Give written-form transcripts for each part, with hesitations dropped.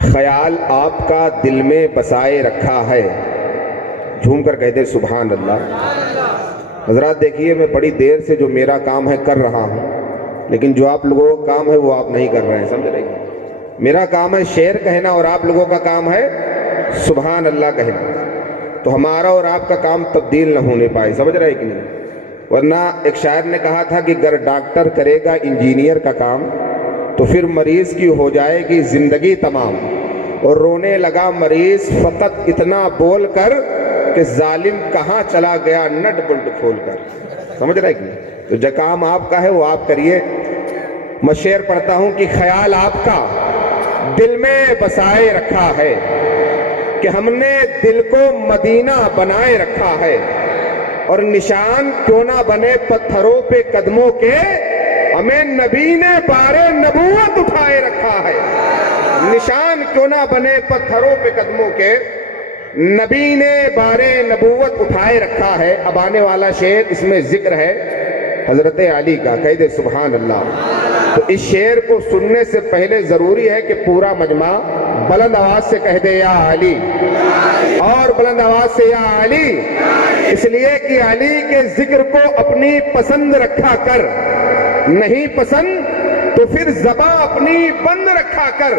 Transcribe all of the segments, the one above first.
خیال آپ کا دل میں بسائے رکھا ہے. جھوم کر کہتے سبحان اللہ. حضرات دیکھیے، میں بڑی دیر سے جو میرا کام ہے کر رہا ہوں، لیکن جو آپ لوگوں کا کام ہے وہ آپ نہیں کر رہے ہیں. سمجھ رہے ہیں؟ میرا کام ہے شعر کہنا اور آپ لوگوں کا کام ہے سبحان اللہ کہنا. تو ہمارا اور آپ کا کام تبدیل نہ ہونے پائے. سمجھ رہے کہ نہیں؟ ورنہ ایک شاعر نے کہا تھا کہ اگر ڈاکٹر کرے گا انجینئر کا کام تو پھر مریض کی ہو جائے گی زندگی تمام. اور رونے لگا مریض فقط اتنا بول کر کہ ظالم کہاں چلا گیا نٹ بلٹ کھول کر. سمجھ رہے کہ نہیں؟ تو جو کام آپ کا ہے وہ آپ کریے. میں شعر پڑھتا ہوں کہ خیال آپ کا دل میں بسائے رکھا ہے کہ ہم نے دل کو مدینہ بنائے رکھا ہے، اور نشان کیوں نہ بنے پتھروں پہ قدموں کے، ہمیں نبی نے بار نبوت اٹھائے رکھا ہے. نشان کیوں نہ بنے پتھروں پہ قدموں کے، نبی نے بار نبوت اٹھائے رکھا ہے. اب آنے والا شعر اس میں ذکر ہے حضرت علی کا. کہہ دے سبحان اللہ. تو اس شعر کو سننے سے پہلے ضروری ہے کہ پورا مجمع بلند آواز سے کہہ دے یا علی، اور بلند آواز سے یا علی. اس لیے کہ علی کے ذکر کو اپنی پسند رکھا کر، نہیں پسند تو پھر زباں اپنی بند رکھا کر.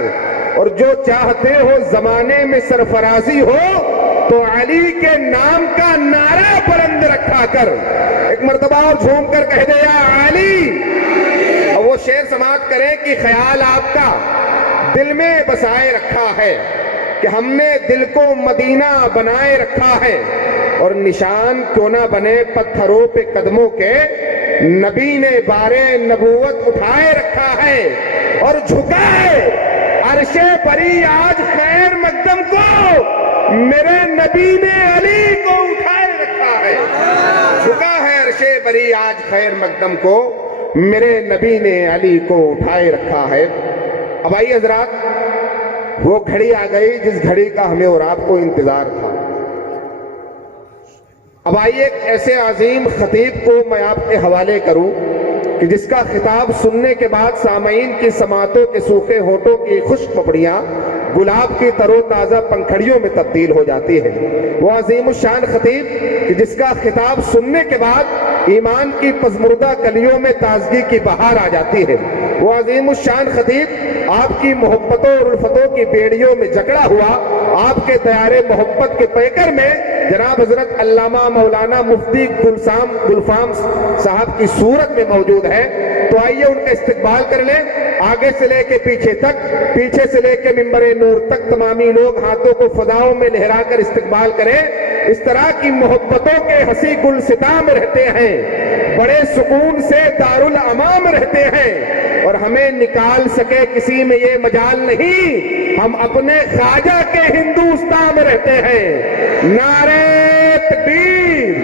اور جو چاہتے ہو زمانے میں سرفرازی ہو تو علی کے نام کا نعرہ بلند رکھا کر. ایک مرتبہ اور جھوم کر کہہ دے یا علی. اور وہ شعر سماعت کریں کہ خیال آپ کا دل میں بسائے رکھا ہے کہ ہم نے دل کو مدینہ بنائے رکھا ہے، اور نشان کیوں نہ بنے پتھروں پہ قدموں کے، نبی نے بار نبوت اٹھائے رکھا ہے. اور جھکا ہے عرش بری آج خیر مقدم کو، میرے نبی نے علی کو اٹھائے رکھا ہے. جھکا ہے عرش بری آج خیر مقدم کو، میرے نبی نے علی کو اٹھائے رکھا ہے. اب آئیے حضرات، وہ گھڑی آ گئی جس گھڑی کا ہمیں اور آپ کو انتظار تھا. اب آئیے ایک ایسے عظیم خطیب کو میں آپ کے حوالے کروں کہ جس کا خطاب سننے کے بعد سامعین کی سماعتوں کے سوکھے ہونٹوں کی خشک پپڑیاں گلاب کی تر و تازہ پنکھڑیوں میں تبدیل ہو جاتی ہے. وہ عظیم الشان خطیب کہ جس کا خطاب سننے کے بعد ایمان کی پزمردہ کلیوں میں تازگی کی بہار آ جاتی ہے. وہ عظیم الشان خطیب آپ کی محبتوں اور الفتوں کی بیڑیوں میں جکڑا ہوا آپ کے طیارے محبت کے پیکر میں جناب حضرت علامہ مولانا مفتی گلفام صاحب کی صورت میں موجود ہے. تو آئیے ان کا استقبال کر لیں، آگے سے لے کے پیچھے تک، پیچھے سے لے کے منبر نور تک تمامی لوگ ہاتھوں کو فضاؤں میں لہرا کر استقبال کریں. اس طرح کی محبتوں کے ہنسی گلستاں میں رہتے ہیں، بڑے سکون سے دارالامام رہتے ہیں، اور ہمیں نکال سکے کسی میں یہ مجال نہیں، ہم اپنے خواجہ کے ہندوستان میں رہتے ہیں. نعرہ تکبیر،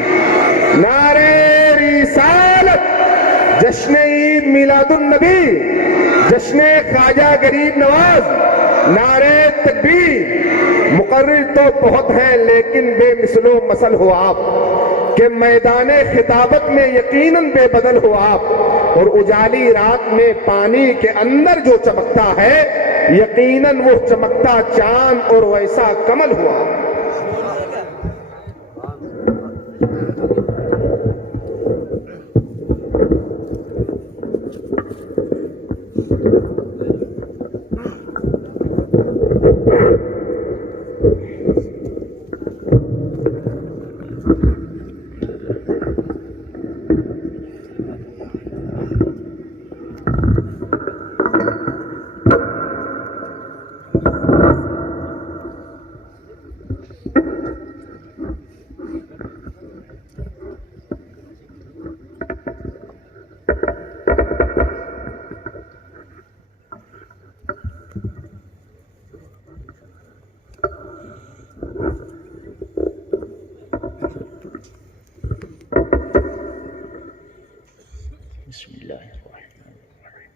نعرہ رسالت، جشن عید میلاد النبی، جشن خواجہ غریب نواز، نعرہ تکبیر. مقرر تو بہت ہیں لیکن بے مثل و مثل ہو آپ، کہ میدان خطابت میں یقیناً بے بدل ہو آپ. اور اجالی رات میں پانی کے اندر جو چمکتا ہے یقیناً وہ چمکتا چاند اور ویسا کمل ہوا. بسم اللہ الرحمن الرحیم.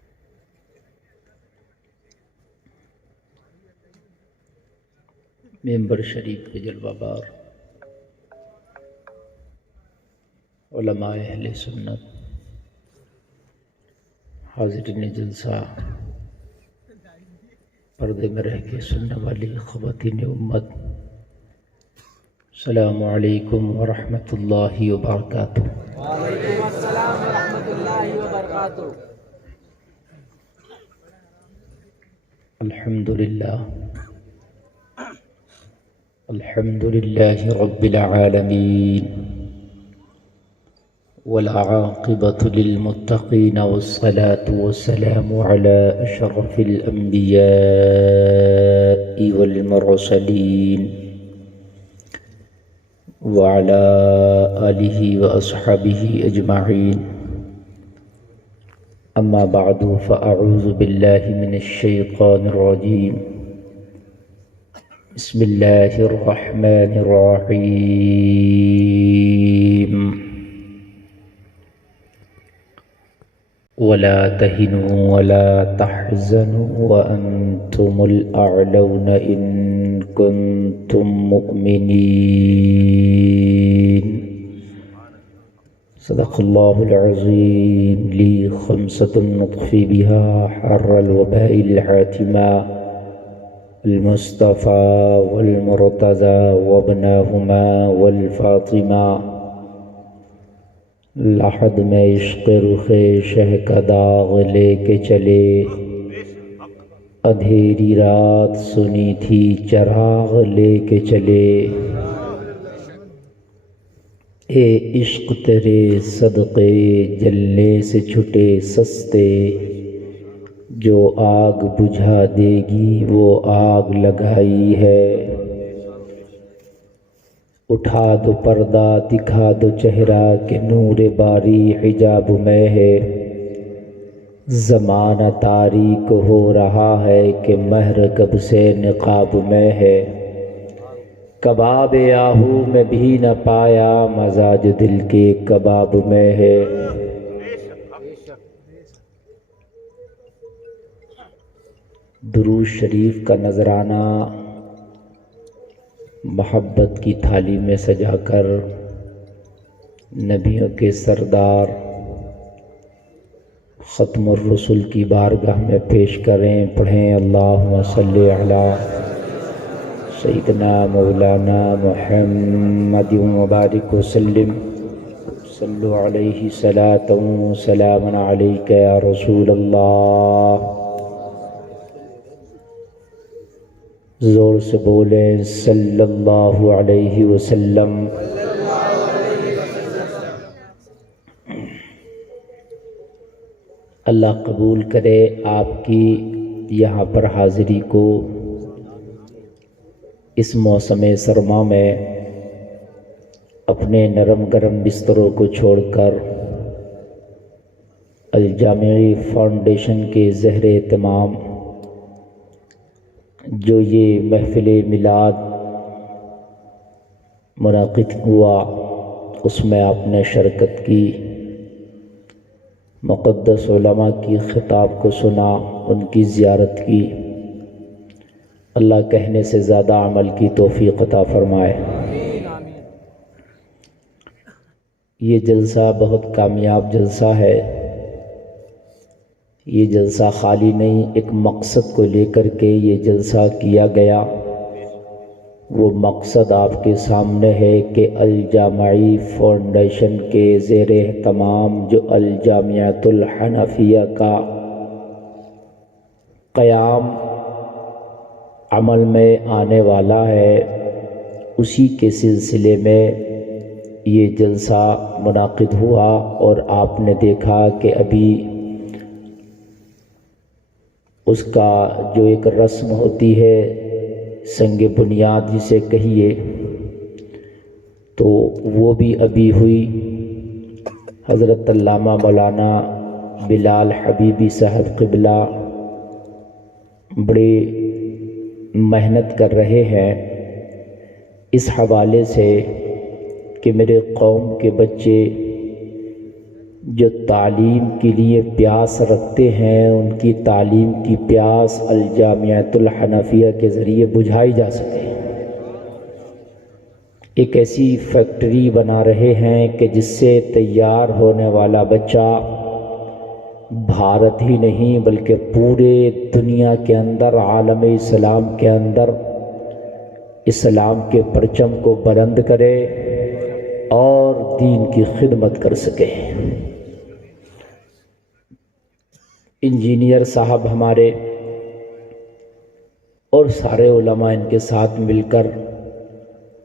ممبر شریف کے جلوہ بار علماء اہل سنت، حاضرین جلسہ، پردے میں رہ کے سننے والی خواتین امت، السلام علیکم ورحمۃ اللہ وبرکاتہ۔ وعلیکم السلام ورحمۃ اللہ وبرکاتہ۔ الحمد للہ رب العالمین، والعاقبۃ للمتقین، والصلاة والسلام علی اشرف الانبیاء والمرسلین، وعلى آلہ واصحابہ اجمعین، اما بعد فاعوذ باللہ من الشیطان الرجیم، بسم اللہ الرحمن الرحیم، ولا تهنوا ولا تحزنوا وأنتم الأعلون إن كنتم مؤمنين، صدق الله العظيم. لي خمسة نطفي بها حر الوباء الحاتمة، المصطفى والمرتضى وابناهما والفاطمة، لحد میں عشق رخ شہ کا داغ لے کے چلے، اندھیری رات سنی تھی چراغ لے کے چلے، اے عشق تیرے صدقے جلنے سے چھٹے سستے، جو آگ بجھا دے گی وہ آگ لگائی ہے، اٹھا دو پردہ دکھا دو چہرہ کہ نور باری حجاب میں ہے، زمانہ تاریک ہو رہا ہے کہ مہر کب سے نقاب میں ہے، کباب آہو میں بھی نہ پایا مزاج دل کے کباب میں ہے، درود شریف کا نذرانہ محبت کی تھالی میں سجا کر نبیوں کے سردار ختم الرسل کی بارگاہ میں پیش کریں، پڑھیں اللہم صلی علی سیدنا مولانا محمد مبارک وسلم، صلو علیہ صلاۃ و سلام علیک یا رسول اللہ، زور سے بولیں صلی اللہ علیہ وسلم۔ اللہ قبول کرے آپ کی یہاں پر حاضری کو، اس موسم سرما میں اپنے نرم گرم بستروں کو چھوڑ کر الجامعی فاؤنڈیشن کے زہر اہتمام جو یہ محفل میلاد منعقد ہوا اس میں آپ نے شرکت کی، مقدس علماء کی خطاب کو سنا، ان کی زیارت کی، اللہ کہنے سے زیادہ عمل کی توفیق عطا فرمائے۔ یہ جلسہ بہت کامیاب جلسہ ہے، یہ جلسہ خالی نہیں، ایک مقصد کو لے کر کے یہ جلسہ کیا گیا، وہ مقصد آپ کے سامنے ہے کہ الجامعی فاؤنڈیشن کے زیر اہتمام جو الجامعۃ الحنفیہ کا قیام عمل میں آنے والا ہے، اسی کے سلسلے میں یہ جلسہ منعقد ہوا، اور آپ نے دیکھا کہ ابھی اس کا جو ایک رسم ہوتی ہے سنگ بنیاد جسے کہیے، تو وہ بھی ابھی ہوئی۔ حضرت علامہ مولانا بلال حبیبی صاحب قبلہ بڑی محنت کر رہے ہیں اس حوالے سے کہ میرے قوم کے بچے جو تعلیم کے لیے پیاس رکھتے ہیں ان کی تعلیم کی پیاس الجامعۃ الحنفیہ کے ذریعے بجھائی جا سکے۔ ایک ایسی فیکٹری بنا رہے ہیں کہ جس سے تیار ہونے والا بچہ بھارت ہی نہیں بلکہ پورے دنیا کے اندر، عالم اسلام کے اندر اسلام کے پرچم کو بلند کرے اور دین کی خدمت کر سکے۔ انجینئر صاحب ہمارے اور سارے علماء ان کے ساتھ مل کر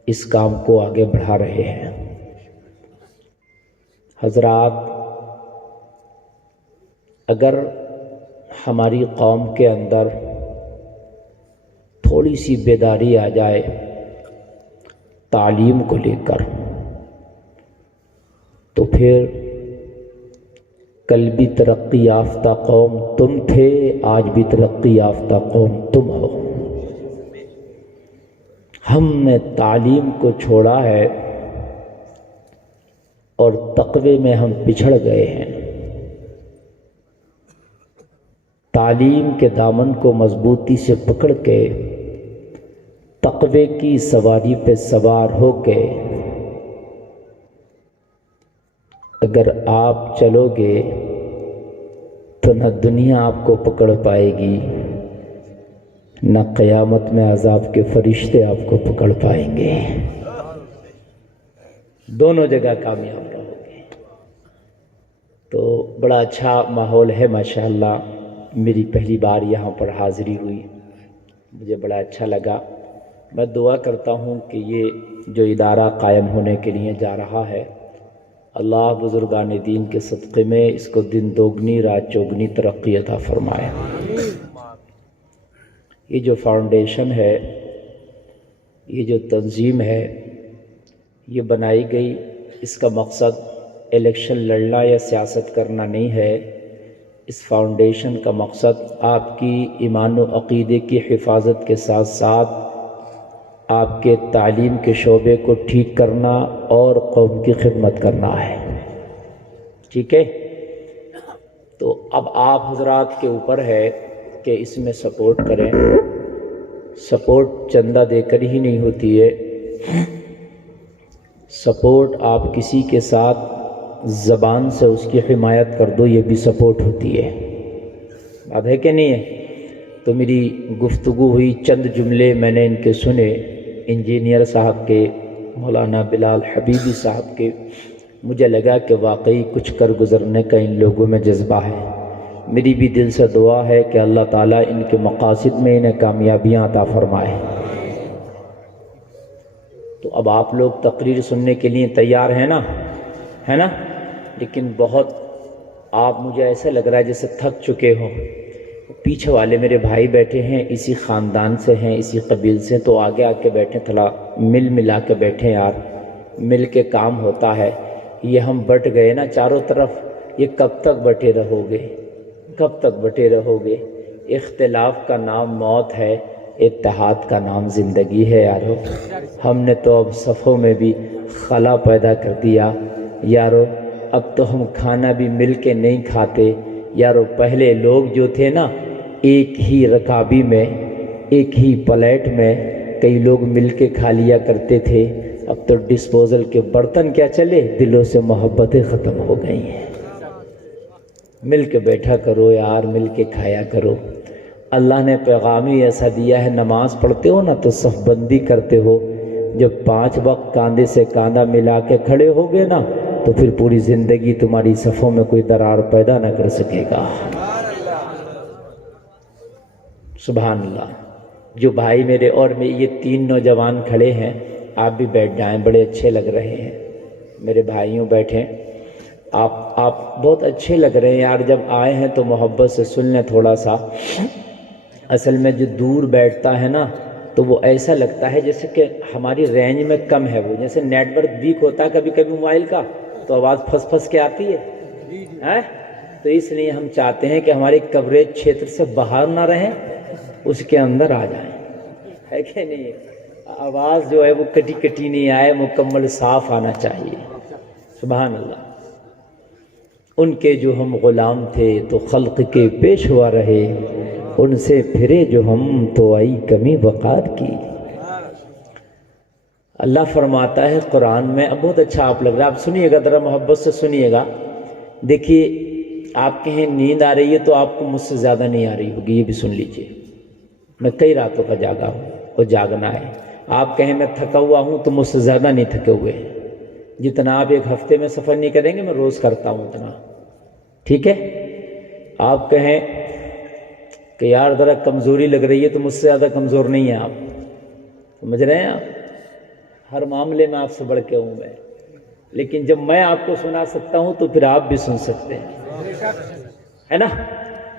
اس کام کو آگے بڑھا رہے ہیں۔ حضرات، اگر ہماری قوم کے اندر تھوڑی سی بیداری آ جائے تعلیم کو لے کر، تو پھر کل بھی ترقی یافتہ قوم تم تھے، آج بھی ترقی یافتہ قوم تم ہو۔ ہم نے تعلیم کو چھوڑا ہے اور تقوی میں ہم پچھڑ گئے ہیں۔ تعلیم کے دامن کو مضبوطی سے پکڑ کے تقوی کی سواری پہ سوار ہو کے اگر آپ چلو گے تو نہ دنیا آپ کو پکڑ پائے گی، نہ قیامت میں عذاب کے فرشتے آپ کو پکڑ پائیں گے، دونوں جگہ کامیاب رہو گے۔ تو بڑا اچھا ماحول ہے ماشاءاللہ۔ میری پہلی بار یہاں پر حاضری ہوئی، مجھے بڑا اچھا لگا۔ میں دعا کرتا ہوں کہ یہ جو ادارہ قائم ہونے کے لیے جا رہا ہے، اللہ بزرگان دین کے صدقے میں اس کو دن دوگنی رات چوگنی ترقی عطا فرمائے۔ یہ جو فاؤنڈیشن ہے، یہ جو تنظیم ہے، یہ بنائی گئی، اس کا مقصد الیکشن لڑنا یا سیاست کرنا نہیں ہے۔ اس فاؤنڈیشن کا مقصد آپ کی ایمان و عقیدے کی حفاظت کے ساتھ ساتھ آپ کے تعلیم کے شعبے کو ٹھیک کرنا اور قوم کی خدمت کرنا ہے۔ ٹھیک ہے؟ تو اب آپ حضرات کے اوپر ہے کہ اس میں سپورٹ کریں۔ سپورٹ چندہ دے کر ہی نہیں ہوتی ہے، سپورٹ آپ کسی کے ساتھ زبان سے اس کی حمایت کر دو، یہ بھی سپورٹ ہوتی ہے۔ بات ہے کہ نہیں ہے؟ تو میری گفتگو ہوئی، چند جملے میں نے ان کے سنے، انجینئر صاحب کے، مولانا بلال حبیبی صاحب کے۔ مجھے لگا کہ واقعی کچھ کر گزرنے کا ان لوگوں میں جذبہ ہے۔ میری بھی دل سے دعا ہے کہ اللہ تعالیٰ ان کے مقاصد میں انہیں کامیابیاں عطا فرمائے۔ تو اب آپ لوگ تقریر سننے کے لیے تیار ہیں نا؟ ہے نا؟ لیکن بہت آپ، مجھے ایسا لگ رہا ہے جیسے تھک چکے ہوں۔ پیچھے والے میرے بھائی بیٹھے ہیں، اسی خاندان سے ہیں، اسی قبیل سے، تو آگے آ کے بیٹھیں، تھوڑا مل ملا کے بیٹھیں یار، مل کے کام ہوتا ہے۔ یہ ہم بٹ گئے نا چاروں طرف، یہ کب تک بٹے رہو گے؟ کب تک بٹے رہو گے؟ اختلاف کا نام موت ہے، اتحاد کا نام زندگی ہے یارو۔ ہم نے تو اب صفوں میں بھی خلا پیدا کر دیا یارو، اب تو ہم کھانا بھی مل کے نہیں کھاتے یارو۔ پہلے لوگ جو تھے نا، ایک ہی رکابی میں، ایک ہی پلیٹ میں کئی لوگ مل کے کھا لیا کرتے تھے۔ اب تو ڈسپوزل کے برتن کیا چلے، دلوں سے محبتیں ختم ہو گئی ہیں۔ مل کے بیٹھا کرو یار، مل کے کھایا کرو۔ اللہ نے پیغام ہی ایسا دیا ہے، نماز پڑھتے ہو نا تو صف بندی کرتے ہو، جب 5 وقت کاندھے سے کاندھا ملا کے کھڑے ہوگے نا تو پھر پوری زندگی تمہاری صفوں میں کوئی درار پیدا نہ کر سکے گا۔ سبحان اللہ۔ جو بھائی میرے اور میں، یہ 3 نوجوان کھڑے ہیں، آپ بھی بیٹھ جائیں، بڑے اچھے لگ رہے ہیں میرے بھائیوں، بیٹھیں۔ آپ بہت اچھے لگ رہے ہیں یار، جب آئے ہیں تو محبت سے سن لیں تھوڑا سا۔ اصل میں جو دور بیٹھتا ہے نا تو وہ ایسا لگتا ہے جیسے کہ ہماری رینج میں کم ہے، وہ جیسے نیٹ ورک ویک ہوتا ہے کبھی کبھی موبائل کا، تو آواز پھنس پھنس کے آتی ہے۔ تو اس لیے ہم چاہتے ہیں کہ ہماری کوریج چھیتر سے باہر نہ رہیں، اس کے اندر آ جائیں، ہے کہ نہیں؟ آواز جو ہے وہ کٹی کٹی نہیں آئے، مکمل صاف آنا چاہیے۔ سبحان اللہ۔ ان کے جو ہم غلام تھے تو خلق کے پیشوا رہے، ان سے پھرے جو ہم تو آئی کمی وقار کی۔ اللہ فرماتا ہے قرآن میں، اب بہت اچھا آپ لگ رہا ہے، آپ سنیے گا ذرا محبت سے سنیے گا. دیکھیے آپ کہیں نیند آ رہی ہے تو آپ کو مجھ سے زیادہ نہیں آ رہی ہوگی، یہ بھی سن لیجئے. میں کئی راتوں کا جاگا ہوں اور جاگنا ہے. آپ کہیں میں تھکا ہوا ہوں تو مجھ سے زیادہ نہیں تھکے ہوئے. جتنا آپ ایک ہفتے میں سفر نہیں کریں گے میں روز کرتا ہوں اتنا. ٹھیک ہے؟ آپ کہیں کہ یار ذرا کمزوری لگ رہی ہے تو مجھ سے زیادہ کمزور نہیں ہیں آپ. سمجھ رہے ہیں آپ؟ ہر معاملے میں آپ سے بڑھ کے ہوں میں، لیکن جب میں آپ کو سنا سکتا ہوں تو پھر آپ بھی سن سکتے ہیں، ہے نا؟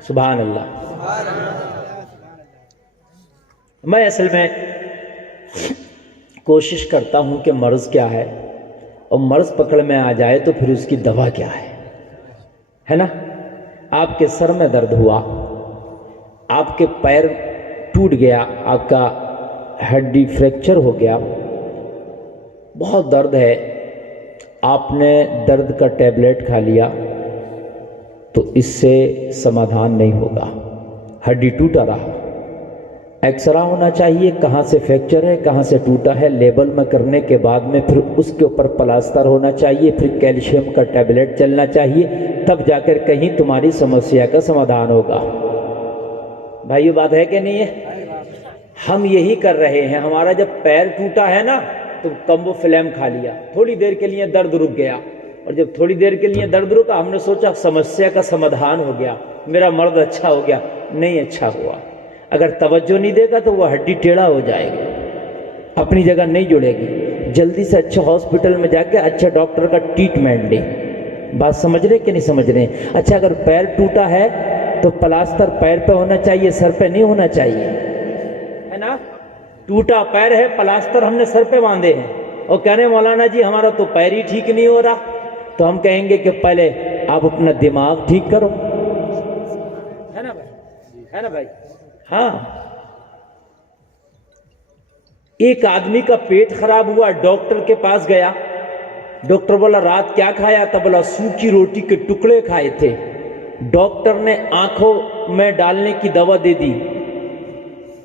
سبحان اللہ. میں اصل میں کوشش کرتا ہوں کہ مرض کیا ہے اور مرض پکڑ میں آ جائے تو پھر اس کی دوا کیا ہے نا؟ آپ کے سر میں درد ہوا، آپ کے پیر ٹوٹ گیا، آپ کا ہڈی فریکچر ہو گیا، بہت درد ہے، آپ نے درد کا ٹیبلٹ کھا لیا تو اس سے سمادھان نہیں ہوگا. ہڈی ٹوٹا رہا، ایکسرا ہونا چاہیے کہاں سے فریکچر ہے، کہاں سے ٹوٹا ہے، لیبل میں کرنے کے بعد میں پھر اس کے اوپر پلاسٹر ہونا چاہیے، پھر کیلشیم کا ٹیبلٹ چلنا چاہیے، تب جا کر کہیں تمہاری سمسیا کا سمادھان ہوگا. بھائی یہ بات ہے کہ نہیں ہے؟ ہم یہی کر رہے ہیں. ہمارا جب پیر ٹوٹا ہے نا تو کمبو فلیم کھا لیا، تھوڑی دیر کے لیے درد رک گیا، اور جب تھوڑی دیر کے لیے درد رکا ہم نے سوچا سمسیا کا سمادھان ہو گیا، میرا مرض اچھا ہو گیا. نہیں اچھا ہوا. اگر توجہ نہیں دے گا تو وہ ہڈی ٹیڑھا ہو جائے گی، اپنی جگہ نہیں جڑے گی. جلدی سے اچھے ہاسپٹل میں جا کے اچھے ڈاکٹر کا ٹریٹمنٹ لیں. بات سمجھ رہے کہ نہیں سمجھ رہے؟ اچھا اگر پیر ٹوٹا ہے تو پلاسٹر پیر پہ ہونا چاہیے، سر پہ نہیں ہونا چاہیے، ہے نا؟ ٹوٹا پیر ہے، پلاسٹر ہم نے سر پہ باندھے ہیں، اور کہنے مولانا جی ہمارا تو پیر ہی ٹھیک نہیں ہو رہا. تو ہم کہیں گے کہ پہلے آپ اپنا دماغ ٹھیک کرو، ہے نا بھائی؟ ہے نا بھائی؟ ہاں. ایک آدمی کا پیٹ خراب ہوا، ڈاکٹر کے پاس گیا، ڈاکٹر بولا رات کیا کھایا تھا؟ بولا سوکھی روٹی کے ٹکڑے کھائے تھے. ڈاکٹر نے آنکھوں میں ڈالنے کی دوا دے دی،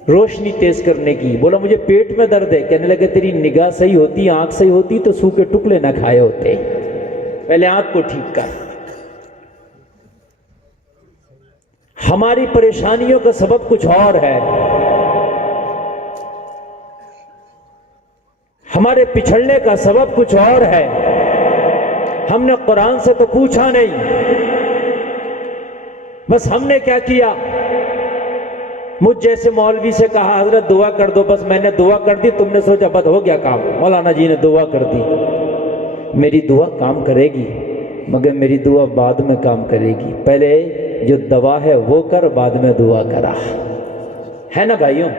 روشنی تیز کرنے کی. بولا مجھے پیٹ میں درد ہے. کہنے لگے تیری نگاہ صحیح ہوتی، آنکھ صحیح ہوتی تو سوکھے ٹکڑے نہ کھائے ہوتے. پہلے آنکھ کو ٹھیک کر. ہماری پریشانیوں کا سبب کچھ اور ہے، ہمارے پچھڑنے کا سبب کچھ اور ہے. ہم نے قرآن سے تو پوچھا نہیں، بس ہم نے کیا کیا؟ مجھ جیسے مولوی سے کہا حضرت دعا کر دو، بس میں نے دعا کر دی، تم نے سوچا بس ہو گیا کام، مولانا جی نے دعا کر دی. میری دعا کام کرے گی مگر میری دعا بعد میں کام کرے گی. پہلے جو دوا ہے وہ کر، بعد میں دعا کرا، ہے نا بھائیوں؟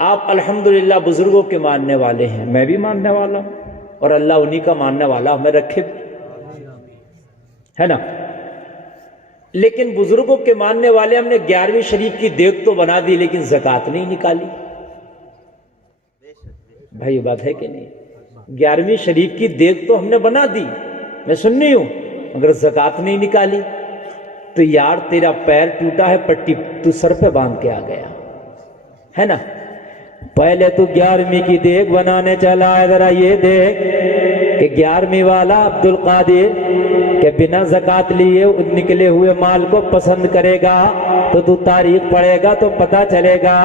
آپ الحمدللہ بزرگوں کے ماننے والے ہیں، میں بھی ماننے والا ہوں، اور اللہ انہی کا ماننے والا ہمیں رکھے بھی، ہے نا؟ لیکن بزرگوں کے ماننے والے ہم نے 11ویں شریف کی دیگ تو بنا دی لیکن زکوٰۃ نہیں نکالی. بھائی بات ہے کہ نہیں؟ 11ویں شریف کی دیگ تو ہم نے بنا دی، میں سننی ہوں، مگر زکوٰۃ نہیں نکالی. تو یار تیرا پیر ٹوٹا ہے، پٹی تو سر پہ باندھ کے آ گیا، ہے نا؟ پہلے تو 11ویں کی دیگ بنانے چلا ہے، ذرا یہ دیکھ کہ 11ویں والا عبد القادر کہ بنا زکوٰۃ لیے نکلے ہوئے مال کو پسند کرے گا تو تو تاریخ پڑھے گا تو پتہ چلے گا.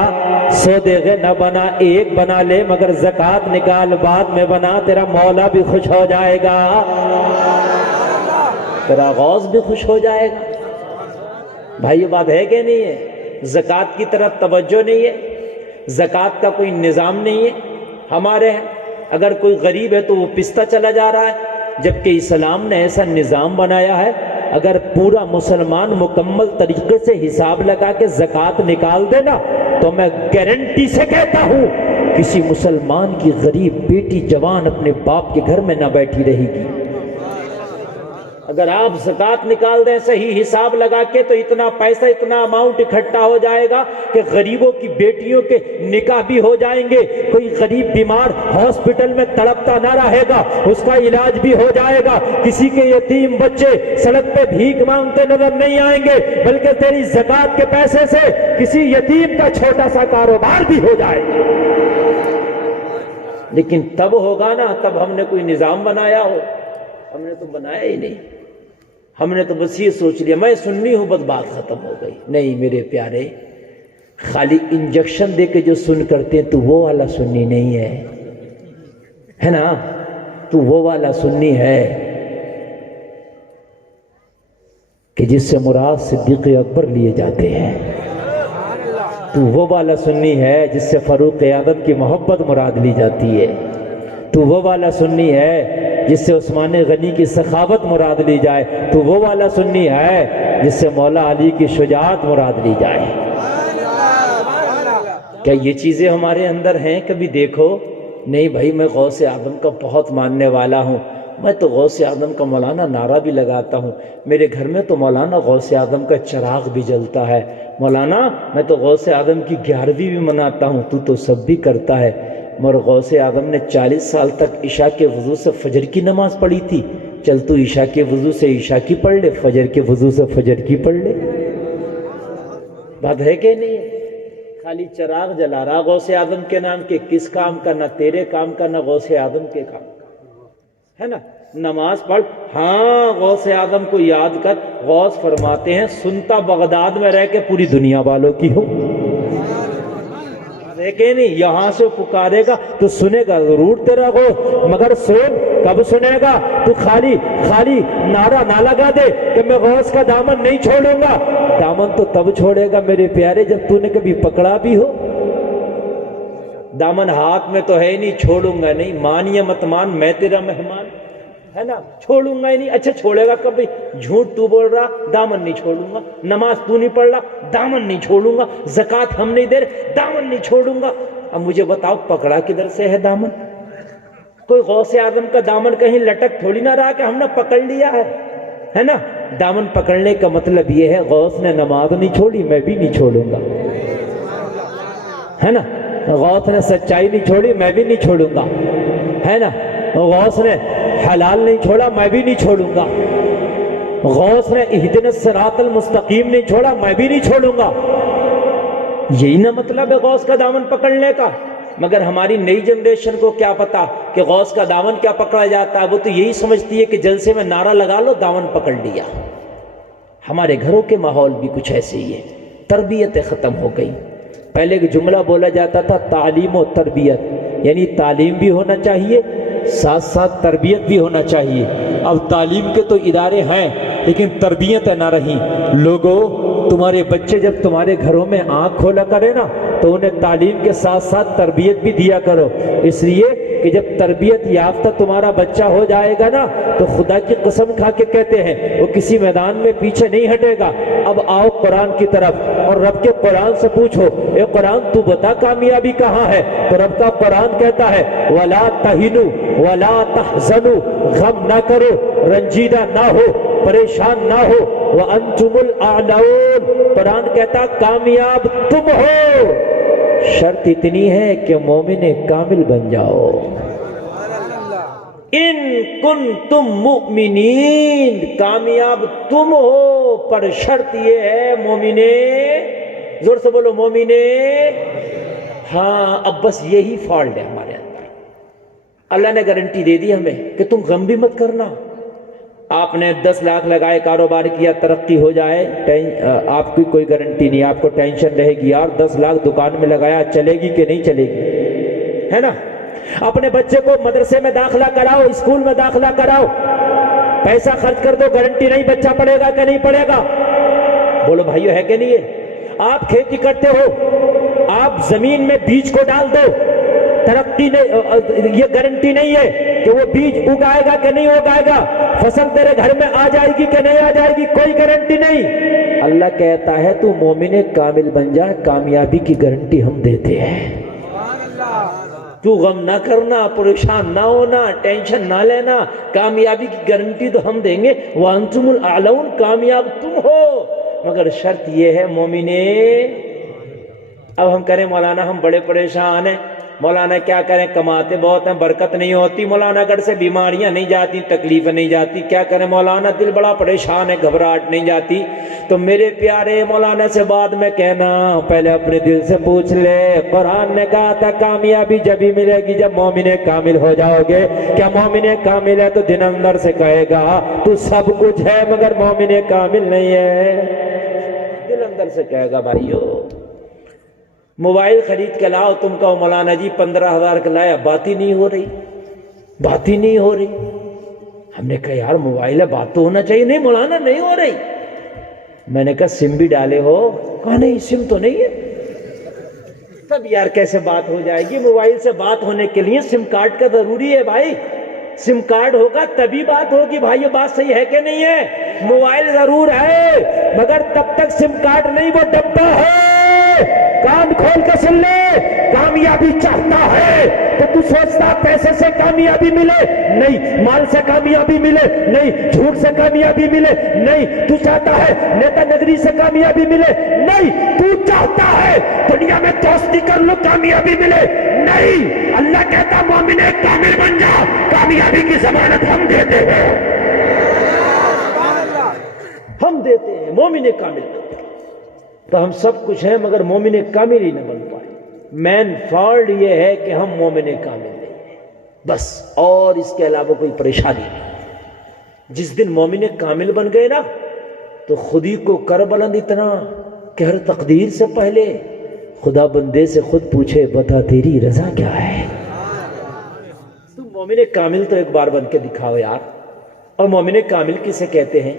100 دیگیں نہ بنا، ایک بنا لے مگر زکوٰۃ نکال، بعد میں بنا، تیرا مولا بھی خوش ہو جائے گا، تیرا غوث بھی خوش ہو جائے گا. بھائی یہ بات ہے کہ نہیں ہے؟ زکوٰۃ کی طرف توجہ نہیں ہے، زکوٰۃ کا کوئی نظام نہیں ہے. ہمارے ہیں اگر کوئی غریب ہے تو وہ پستا چلا جا رہا ہے، جبکہ اسلام نے ایسا نظام بنایا ہے اگر پورا مسلمان مکمل طریقے سے حساب لگا کے زکوٰۃ نکال دے نا تو میں گارنٹی سے کہتا ہوں کسی مسلمان کی غریب بیٹی جوان اپنے باپ کے گھر میں نہ بیٹھی رہے گی. اگر آپ زکوٰۃ نکال دیں صحیح حساب لگا کے تو اتنا پیسہ، اتنا اماؤنٹ اکٹھا ہو جائے گا کہ غریبوں کی بیٹیوں کے نکاح بھی ہو جائیں گے. کوئی غریب بیمار ہاسپٹل میں تڑپتا نہ رہے گا، اس کا علاج بھی ہو جائے گا. کسی کے یتیم بچے سڑک پہ بھیک مانگتے نظر نہیں آئیں گے، بلکہ تیری زکوٰۃ کے پیسے سے کسی یتیم کا چھوٹا سا کاروبار بھی ہو جائے گا. لیکن تب ہوگا نا تب ہم نے کوئی نظام بنایا ہو، ہم نے تو بنایا ہی نہیں، ہم نے تو بس یہ سوچ لیا میں سنی ہوں بس بات ختم ہو گئی۔ نہیں میرے پیارے، خالی انجیکشن دے کے جو سن کرتے ہیں تو وہ والا سنی نہیں ہے نا، تو وہ والا سنی ہے کہ جس سے مراد صدیق اکبر لیے جاتے ہیں، تو وہ والا سنی ہے جس سے فاروق اعظم کی محبت مراد لی جاتی ہے، تو وہ والا سنی ہے جس سے عثمان غنی کی سخاوت مراد لی جائے، تو وہ والا سنی ہے جس سے مولا علی کی شجاعت مراد لی جائے۔ کیا یہ چیزیں ہمارے اندر ہیں؟ کبھی دیکھو۔ نہیں بھائی میں غوث اعظم کا بہت ماننے والا ہوں، میں تو غوث اعظم کا مولانا نعرہ بھی لگاتا ہوں، میرے گھر میں تو مولانا غوث اعظم کا چراغ بھی جلتا ہے، مولانا میں تو غوث اعظم کی 11ویں بھی مناتا ہوں، تو سب بھی کرتا ہے، مگر غوث اعظم نے 40 سال تک عشاء کے وضو سے فجر کی نماز پڑھی تھی، چل تو عشاء کے وضو سے عشاء کی پڑھ لے، فجر کے وضو سے فجر کی پڑھ لے۔ بات ہے کہ نہیں ہے؟ خالی چراغ جلا رہا غوث اعظم کے نام کے، کس کام کا؟ نہ تیرے کام کا، نہ غوث اعظم کے کام کا، ہے نا؟ نماز پڑھ، ہاں غوث اعظم کو یاد کر۔ غوث فرماتے ہیں سنتا بغداد میں رہ کے پوری دنیا والوں کی ہو، دیکھے نہیں یہاں سے پکارے گا تو سنے گا ضرور تیرا غوث، مگر سن کب سنے گا؟ تو خالی نعرہ نہ لگا دے کہ میں غوث کا دامن نہیں چھوڑوں گا، دامن تو تب چھوڑے گا میرے پیارے جب تو نے کبھی پکڑا بھی ہو۔ دامن ہاتھ میں تو ہے نہیں، چھوڑوں گا نہیں، مان یا مت مان میں تیرا مہمان، ہے نا؟ چھوڑوں گا ہی نہیں۔ اچھا چھوڑے گا کبھی؟ جھوٹ تو بول رہا، دامن نہیں چھوڑوں گا، نماز تو نہیں پڑھ رہا، دامن نہیں چھوڑوں گا، زکوٰۃ ہم نہیں دے رہے، دامن نہیں چھوڑوں گا۔ اب مجھے بتاؤ پکڑا کدھر سے ہے دامن؟ کوئی غوث اعظم کا دامن کہیں لٹک تھوڑی نہ رہا کہ ہم نے پکڑ لیا ہے نا؟ دامن پکڑنے کا مطلب یہ ہے غوث نے نماز نہیں چھوڑی میں بھی نہیں چھوڑوں گا، ہے نا؟ غوث نے سچائی نہیں چھوڑی میں بھی نہیں چھوڑوں گا، ہے نا؟ غوث نے حلال نہیں چھوڑا میں بھی نہیں چھوڑوں گا، غوث نے اہدنا الصراط المستقیم نہیں چھوڑا میں بھی نہیں چھوڑوں گا۔ یہی نا مطلب ہے غوث کا دامن پکڑنے کا۔ مگر ہماری نئی جنریشن کو کیا پتا کہ غوث کا دامن کیا پکڑا جاتا ہے، وہ تو یہی سمجھتی ہے کہ جلسے میں نعرہ لگا لو دامن پکڑ لیا۔ ہمارے گھروں کے ماحول بھی کچھ ایسے ہی ہے، تربیتیں ختم ہو گئی۔ پہلے ایک جملہ بولا جاتا تھا تعلیم و تربیت، یعنی تعلیم بھی ہونا چاہیے ساتھ ساتھ تربیت بھی ہونا چاہیے۔ اب تعلیم کے تو ادارے ہیں لیکن تربیتیں نہ رہیں۔ لوگوں تمہارے بچے جب تمہارے گھروں میں آنکھ کھولا کرے نا تو انہیں تعلیم کے ساتھ ساتھ تربیت بھی دیا کرو، اس لیے کہ جب تربیت یافتہ تمہارا بچہ ہو جائے گا نا تو خدا کی قسم کھا کے کہتے ہیں وہ کسی میدان میں پیچھے نہیں ہٹے گا۔ اب آؤ قرآن کی طرف اور رب کے قرآن سے پوچھو، اے قرآن تو بتا کامیابی کہاں ہے؟ تو رب کا قرآن کہتا ہے وَلَا تَهِنُوا وَلَا تَحْزَنُوا، غم نہ کرو، رنجیدہ نہ ہو، پریشان نہ ہو، وَأَنْتُمُ الْأَعْلَوْنَ، قرآن کہتا کامیاب تم ہو، شرط اتنی ہے کہ مومن کامل بن جاؤ۔ ان کنتم مؤمنین، کامیاب تم ہو پر شرط یہ ہے مومنے، زور سے بولو مومنے۔ ہاں اب بس یہی فالٹ ہے ہمارے اندر۔ اللہ نے گارنٹی دے دی ہمیں کہ تم غم بھی مت کرنا۔ آپ نے 10 لاکھ لگائے، کاروبار کیا، ترقی ہو جائے، آپ کی کوئی گارنٹی نہیں، آپ کو ٹینشن رہے گی یار 10 لاکھ دکان میں لگایا چلے گی کہ نہیں چلے گی، ہے نا؟ اپنے بچے کو مدرسے میں داخلہ کراؤ، اسکول میں داخلہ کراؤ، پیسہ خرچ کر دو، گارنٹی نہیں بچہ پڑھے گا کہ نہیں پڑھے گا۔ بولو بھائیو ہے کہ نہیں ہے؟ آپ کھیتی کرتے ہو، آپ زمین میں بیج کو ڈال دو، ترقی نہیں، یہ گارنٹی نہیں ہے کہ وہ بیج اگائے گا کہ نہیں اگائے گا، فصل تیرے گھر میں آ جائے گی کہ نہیں آ جائے گی، کوئی گارنٹی نہیں۔ اللہ کہتا ہے تو مومن کامل بن جا، کامیابی کی گارنٹی ہم دیتے ہیں۔ تو غم نہ کرنا، پریشان نہ ہونا، ٹینشن نہ لینا، کامیابی کی گارنٹی تو ہم دیں گے، وَأَنْتُمُ الْأَعْلَوْنَ، کامیاب تم ہو، مگر شرط یہ ہے مومنے۔ اب ہم کریں مولانا ہم بڑے پریشان ہیں، مولانا کیا کریں، کماتے بہت ہیں، برکت نہیں ہوتی، مولانا گھر سے بیماریاں نہیں جاتی، تکلیفیں نہیں جاتی، کیا کریں مولانا، دل بڑا پریشان ہے، گھبراہٹ نہیں جاتی۔ تو میرے پیارے مولانا سے بعد میں کہنا، پہلے اپنے دل سے پوچھ لے، قرآن نے کہا تھا کامیابی جبھی ملے گی جب مومن کامل ہو جاؤ گے۔ کیا مومن کامل ہے تو دن اندر سے کہے گا تو سب کچھ ہے مگر مومن کامل نہیں ہے، دل اندر سے کہے گا بھائیو۔ موبائل خرید کے لاؤ، تم کہو مولانا جی 15,000 کا لایا، بات ہی نہیں ہو رہی، بات ہی نہیں ہو رہی۔ ہم نے کہا یار موبائل ہے، بات تو ہونا چاہیے، نہیں مولانا نہیں ہو رہی۔ میں نے کہا سم بھی ڈالے ہو؟ کہا نہیں سم تو نہیں ہے۔ تب یار کیسے بات ہو جائے گی؟ موبائل سے بات ہونے کے لیے سم کارڈ کا ضروری ہے بھائی، سم کارڈ ہوگا تبھی بات ہوگی بھائی، یہ بات صحیح ہے کہ نہیں ہے؟ موبائل ضرور ہے مگر تب تک سم کارڈ نہیں، وہ ڈبہ ہے۔ کان کھول کے سن لے، کامیابی چاہتا ہے تو تو سوچتا پیسے سے کامیابی ملے نہیں، مال سے کامیابی ملے نہیں، جھوٹ سے کامیابی ملے نہیں، تو چاہتا ہے نیتا نگری سے کامیابی ملے نہیں، تو چاہتا ہے دنیا میں دوستی کر لو کامیابی ملے نہیں۔ اللہ کہتا مومن کامل بن جا، کامیابی کی ضمانت ہم دیتے ہیں، ہم دیتے ہیں مومن کامل۔ تو ہم سب کچھ ہیں مگر مومن کامل ہی نہ بن پائے۔ مین فالٹ یہ ہے کہ ہم مومن کامل نہیں ہیں بس، اور اس کے علاوہ کوئی پریشانی نہیں۔ جس دن مومن کامل بن گئے نا تو خودی کو کر بلند اتنا کہ ہر تقدیر سے پہلے خدا بندے سے خود پوچھے بتا تیری رضا کیا ہے۔ تم مومن کامل تو ایک بار بن کے دکھاؤ یار۔ اور مومن کامل کسے کہتے ہیں؟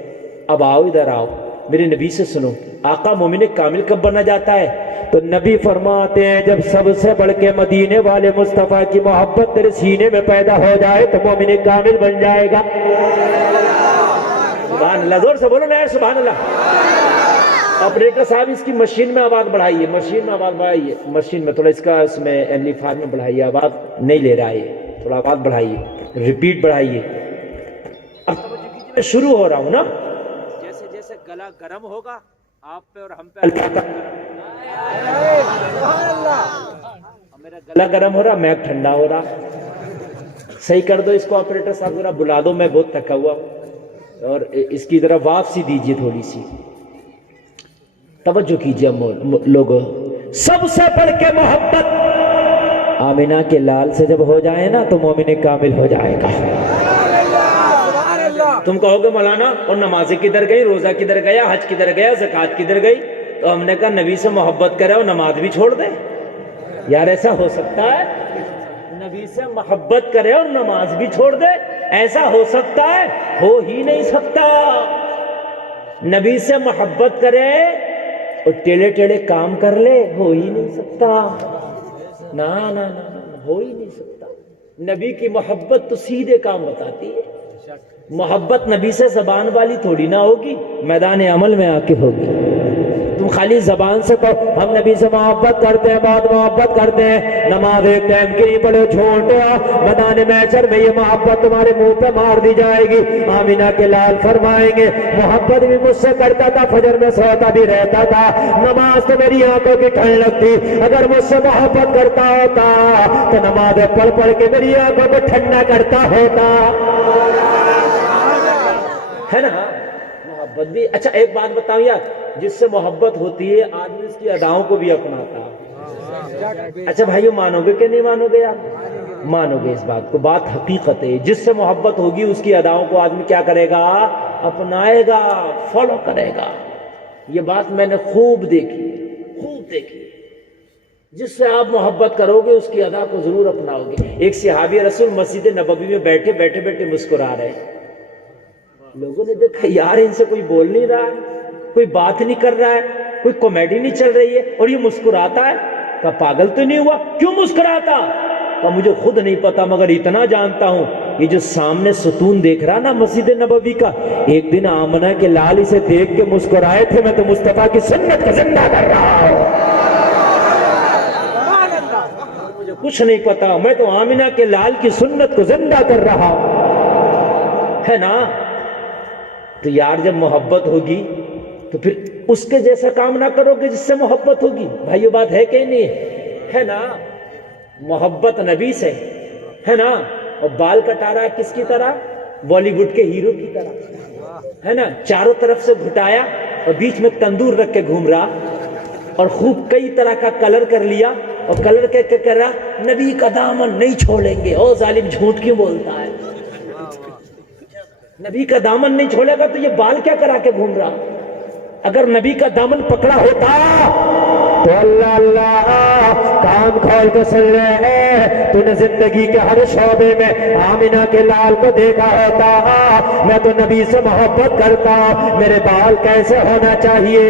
اب آؤ ادھر آؤ، میرے نبی سے سنو، آقا مومن کامل کب بنا جاتا ہے؟ تو نبی فرماتے ہیں جب سب سے بڑھ کے مدینے والے مصطفیٰ کی محبت تیرے سینے میں پیدا ہو جائے تو مومن کامل بن جائے گا۔ سبحان اللہ، زور سے بولو نا یار سبحان اللہ۔ آپریٹر صاحب اس کی مشین میں آواز بڑھائیے، مشین میں آواز بڑھائیے، مشین میں تھوڑا اس کا اس میں ایمپلیفائر میں بڑھائیے، آواز نہیں لے رہا ہے، تھوڑا آواز بڑھائیے، ریپیٹ بڑھائیے۔ اب میں شروع ہو رہا ہوں نا، جیسے جیسے گلا گرم ہوگا آپ پہ اور ہم پہ میرا گلا گرم ہو رہا، میک ٹھنڈا ہو رہا، صحیح کر دو اس کو آپریٹر صاحب، ذرا بلا دو، میں بہت تھکا ہوا ہوں، اور اس کی ذرا واپسی دیجیے تھوڑی سی، توجہ کیجیے لوگوں۔ سب سے بڑھ کے محبت آمینہ کے لال سے جب ہو جائے نا تو مومن کامل ہو جائے گا۔ تم کہو گے مولانا اور نمازیں کدھر گئی، روزہ کدھر گیا، حج کدھر گیا، زکوٰۃ کدھر گئی؟ تو ہم نے کہا نبی سے محبت کرے اور نماز بھی چھوڑ دے؟ یار ایسا ہو سکتا ہے؟ نبی سے محبت کرے اور نماز بھی چھوڑ دے؟ ایسا ہو سکتا ہے؟ ہو ہی نہیں سکتا۔ نبی سے محبت کرے اور ٹیڑے ٹیڑے کام کر لے؟ ہو ہی نہیں سکتا، نا نا نا ہو ہی نہیں سکتا۔ نبی کی محبت تو سیدھے کام بتاتی ہے۔ محبت نبی سے زبان والی تھوڑی نہ ہوگی، میدان عمل میں آ کے ہوگی۔ تم خالی زبان سے کہو ہم نبی سے محبت کرتے ہیں، بہت محبت کرتے ہیں، نماز ایک ٹائم کی نہیں پڑھو، چھوٹے میدان محشر میں یہ محبت تمہارے منہ پہ مار دی جائے گی۔ آمینہ کے لال فرمائیں گے محبت بھی مجھ سے کرتا تھا، فجر میں سوتا بھی رہتا تھا، نماز تو میری آنکھوں کی ٹھنڈ لگتی، اگر مجھ سے محبت کرتا ہوتا تو نماز پڑھ پڑھ کے میری آنکھوں کو ٹھنڈا کرتا ہوتا، ہے نا؟ محبت بھی اچھا، ایک بات بتاؤں یار، جس سے محبت ہوتی ہے آدمی اس کی اداؤں کو بھی اپناتا ہے۔ اچھا بھائیو، مانو گے کہ نہیں مانو گے یار؟ مانو گے اس بات کو، بات حقیقت ہے، جس سے محبت ہوگی اس کی اداؤں کو آدمی کیا کرے گا؟ اپنائے گا، فالو کرے گا۔ یہ بات میں نے خوب دیکھی، خوب دیکھی۔ جس سے آپ محبت کرو گے اس کی ادا کو ضرور اپناؤ گے۔ ایک صحابی رسول مسجد نبوی میں بیٹھے بیٹھے مسکرا رہے ہیں، لوگوں نے دیکھا یار ان سے کوئی بول نہیں رہا ہے، کوئی بات نہیں کر رہا ہے، کوئی کامیڈی نہیں چل رہی ہے اور یہ مسکراتا ہے۔ کہا پاگل تو نہیں ہوا، کیوں مسکراتا؟ کہا مجھے خود نہیں پتا مگر اتنا جانتا ہوں یہ جو سامنے ستون دیکھ رہا نا مسجد نبوی کا، ایک دن آمنہ کے لال اسے دیکھ کے مسکرائے تھے، میں تو مصطفیٰ کی سنت کو زندہ کر رہا ہوں۔ مجھے کچھ نہیں پتا، میں تو آمنہ کے لال کی سنت کو زندہ کر رہا ہوں، ہے نا؟ تو یار جب محبت ہوگی تو پھر اس کے جیسا کام نہ کرو گے جس سے محبت ہوگی۔ بھائیو بات ہے کہ نہیں ہے نا؟ محبت نبی سے ہے نا. اور بال کٹا رہا ہے کس کی طرح؟ بالی ووڈ کے ہیرو کی طرح ہے نا. چاروں طرف سے گھٹایا اور بیچ میں تندور رکھ کے گھوم رہا اور خوب کئی طرح کا کلر کر لیا اور کلر کے کہہ رہا نبی کا دامن نہیں چھوڑیں گے. او ظالم جھوٹ کیوں بولتا ہے؟ نبی کا دامن نہیں چھوڑے گا تو یہ بال کیا کرا کے گھوم رہا؟ اگر نبی کا دامن پکڑا ہوتا تو اللہ اللہ کان کھول کے سن لے، تو نے زندگی کے ہر شعبے میں آمینہ کے لال کو دیکھا ہوتا. میں تو نبی سے محبت کرتا. میرے بال کیسے ہونا چاہیے،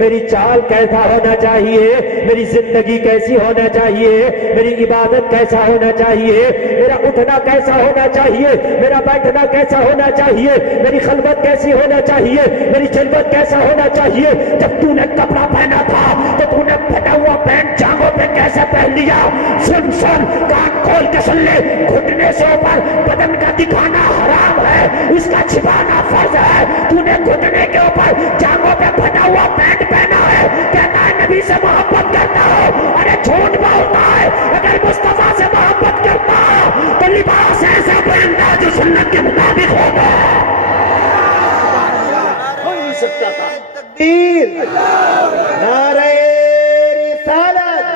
میری چال کیسا ہونا چاہیے، میری زندگی کیسی ہونا چاہیے، میری عبادت کیسا ہونا چاہیے، میرا اٹھنا کیسا ہونا چاہیے، میرا بیٹھنا کیسا ہونا چاہیے، میری خلوت کیسی ہونا چاہیے، میری جلوت کیسا ہونا چاہیے. جب تو نے کپڑا پہنا تھا تو تو نے پھٹا ہوا پینٹ جانگوں پہ کیسے پہن لیا؟ سن سن، کان کھول کے سن لے. گھٹنے سے اوپر بدن کا دکھانا حرام ہے، اس کا چھپانا فرض ہے. تو نے گھٹنے کے اوپر جانگوں پہ پھٹا ہوا پینٹ پہنا ہے، کہتا ہے نبی سے محبت کرتا ہو. ارے جھوٹ بولتا ہے. اگر مصطفیٰ سے محبت کرتا تو لباس ایسا پہنتا جو سنت کے مطابق ہوگا. ہو نہیں سکتا تھا. نعرہ رسالت،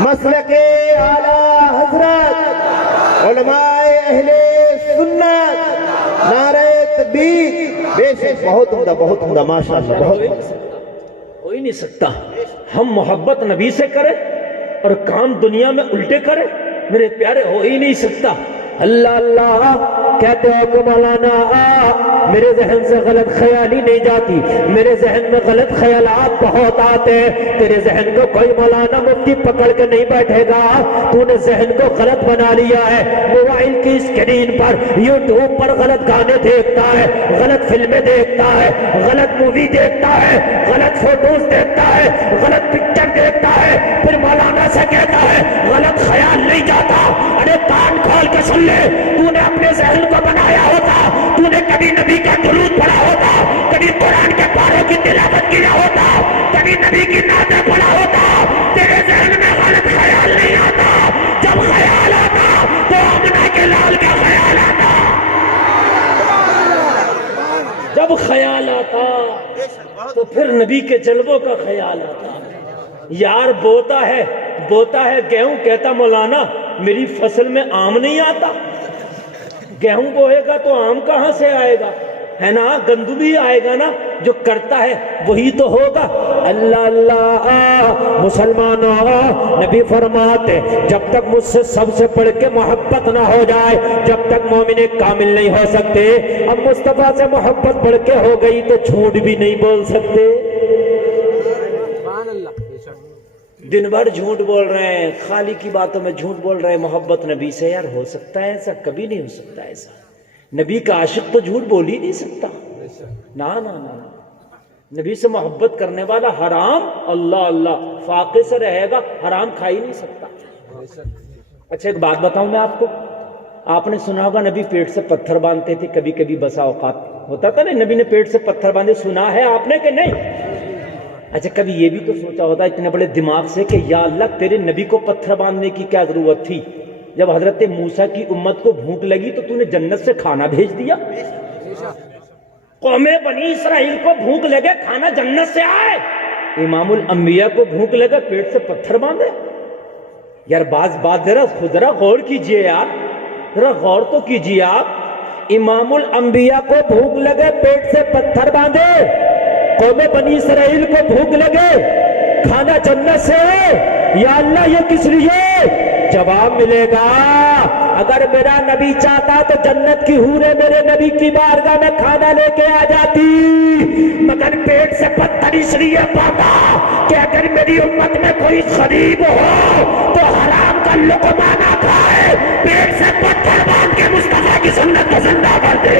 مسلک اعلیٰ حضرت، علماء اہل سنت، نعرہ تکبیر. بے شک بہت عمدہ ماشاءاللہ. بہت ہو ہی نہیں سکتا. ہم محبت نبی سے کریں اور کام دنیا میں الٹے کریں؟ میرے پیارے ہو ہی نہیں سکتا. اللہ اللہ کہتے ہو کہ مولانا میرے ذہن سے غلط خیالی نہیں جاتی، میرے ذہن میں غلط خیالات بہت آتے ہیں. تیرے ذہن کو کوئی مولانا مفتی پکڑ کے نہیں بیٹھے گا. تو نے ذہن کو غلط بنا لیا ہے. موبائل کی اسکرین پر، یوٹیوب پر غلط گانے دیکھتا ہے، غلط فلمیں دیکھتا ہے، غلط مووی دیکھتا ہے، غلط فوٹوز دیکھتا ہے، غلط پکچر دیکھتا ہے. پھر مولانا سے کہتا ہے غلط خیال نہیں جاتا. ارے کان کھول کے سن لے. تو نے اپنے ذہن کو بنایا ہوتا، تو نے کبھی نبی کا درود پڑھا ہوتا، کبھی قرآن کے پاروں کی تلاوت کیا ہوتا، کبھی نبی کی نعتیں پڑھا ہوتا. تیرے ذہن میں غلط خیال نہیں آتا. جب خیال آتا تو آمنہ کے لال کا خیال آتا. جب خیال آتا تو پھر نبی کے جلووں کا خیال آتا. یار بوتا ہے گیہوں، کہتا مولانا میری فصل میں آم نہیں آتا. گیہوں بوئے گا تو آم کہاں سے آئے گا؟ ہے نا، گندم بھی آئے گا نا. جو کرتا ہے وہی تو ہوگا. اللہ اللہ مسلمانوں، نبی فرماتے جب تک مجھ سے سب سے بڑھ کے محبت نہ ہو جائے جب تک مومن کامل نہیں ہو سکتے. اب مصطفیٰ سے محبت بڑھ کے ہو گئی تو جھوٹ بھی نہیں بول سکتے. دن بھر جھوٹ بول رہے ہیں، خالی کی باتوں میں جھوٹ بول رہے ہیں. محبت نبی سے یار ہو سکتا ہے ایسا؟ کبھی نہیں ہو سکتا ایسا. نبی کا عاشق تو جھوٹ بول ہی نہیں سکتا. نا نا نا، نبی سے محبت کرنے والا حرام اللہ اللہ فاقے سے رہے گا، حرام کھا ہی نہیں سکتا. اچھا ایک بات بتاؤں میں آپ کو. آپ نے سنا ہوگا نبی پیٹ سے پتھر باندھتے تھے. کبھی کبھی بسا اوقات ہوتا تھا نا نبی نے پیٹ سے پتھر باندھے. سنا ہے آپ نے کہ نہیں؟ اچھا کبھی یہ بھی تو سوچا ہوتا اتنے بڑے دماغ سے کہ یا اللہ تیرے نبی کو پتھر باندھنے کی کیا ضرورت تھی؟ جب حضرت موسیٰ کی امت کو بھوک لگی تو تو نے جنت سے کھانا بھیج دیا. قوم بنی اسرائیل کو بھوک لگے کھانا جنت سے آئے. امام الانبیاء کو بھوک لگا پیٹ سے پتھر باندھے. یار بات ذرا غور کیجئے یار، ذرا غور تو کیجئے آپ. امام الانبیاء کو بھوک لگے پیٹ سے پتھر باندھے، قوم بنی اسرائیل کو بھوک لگے کھانا جنت سے ہے. یا اللہ یہ کس لیے؟ جواب ملے گا اگر میرا نبی چاہتا تو جنت کی حوریں میرے نبی کی بارگاہ میں کھانا لے کے آ جاتی، مگر پیٹ سے پتھر اس لیے باندھا کہ اگر میری امت میں کوئی غریب ہو تو حرام کا لقمہ نہ کھائے. پیٹ سے پتھر باندھ کے مصطفیٰ کی سنت کو زندہ کر دے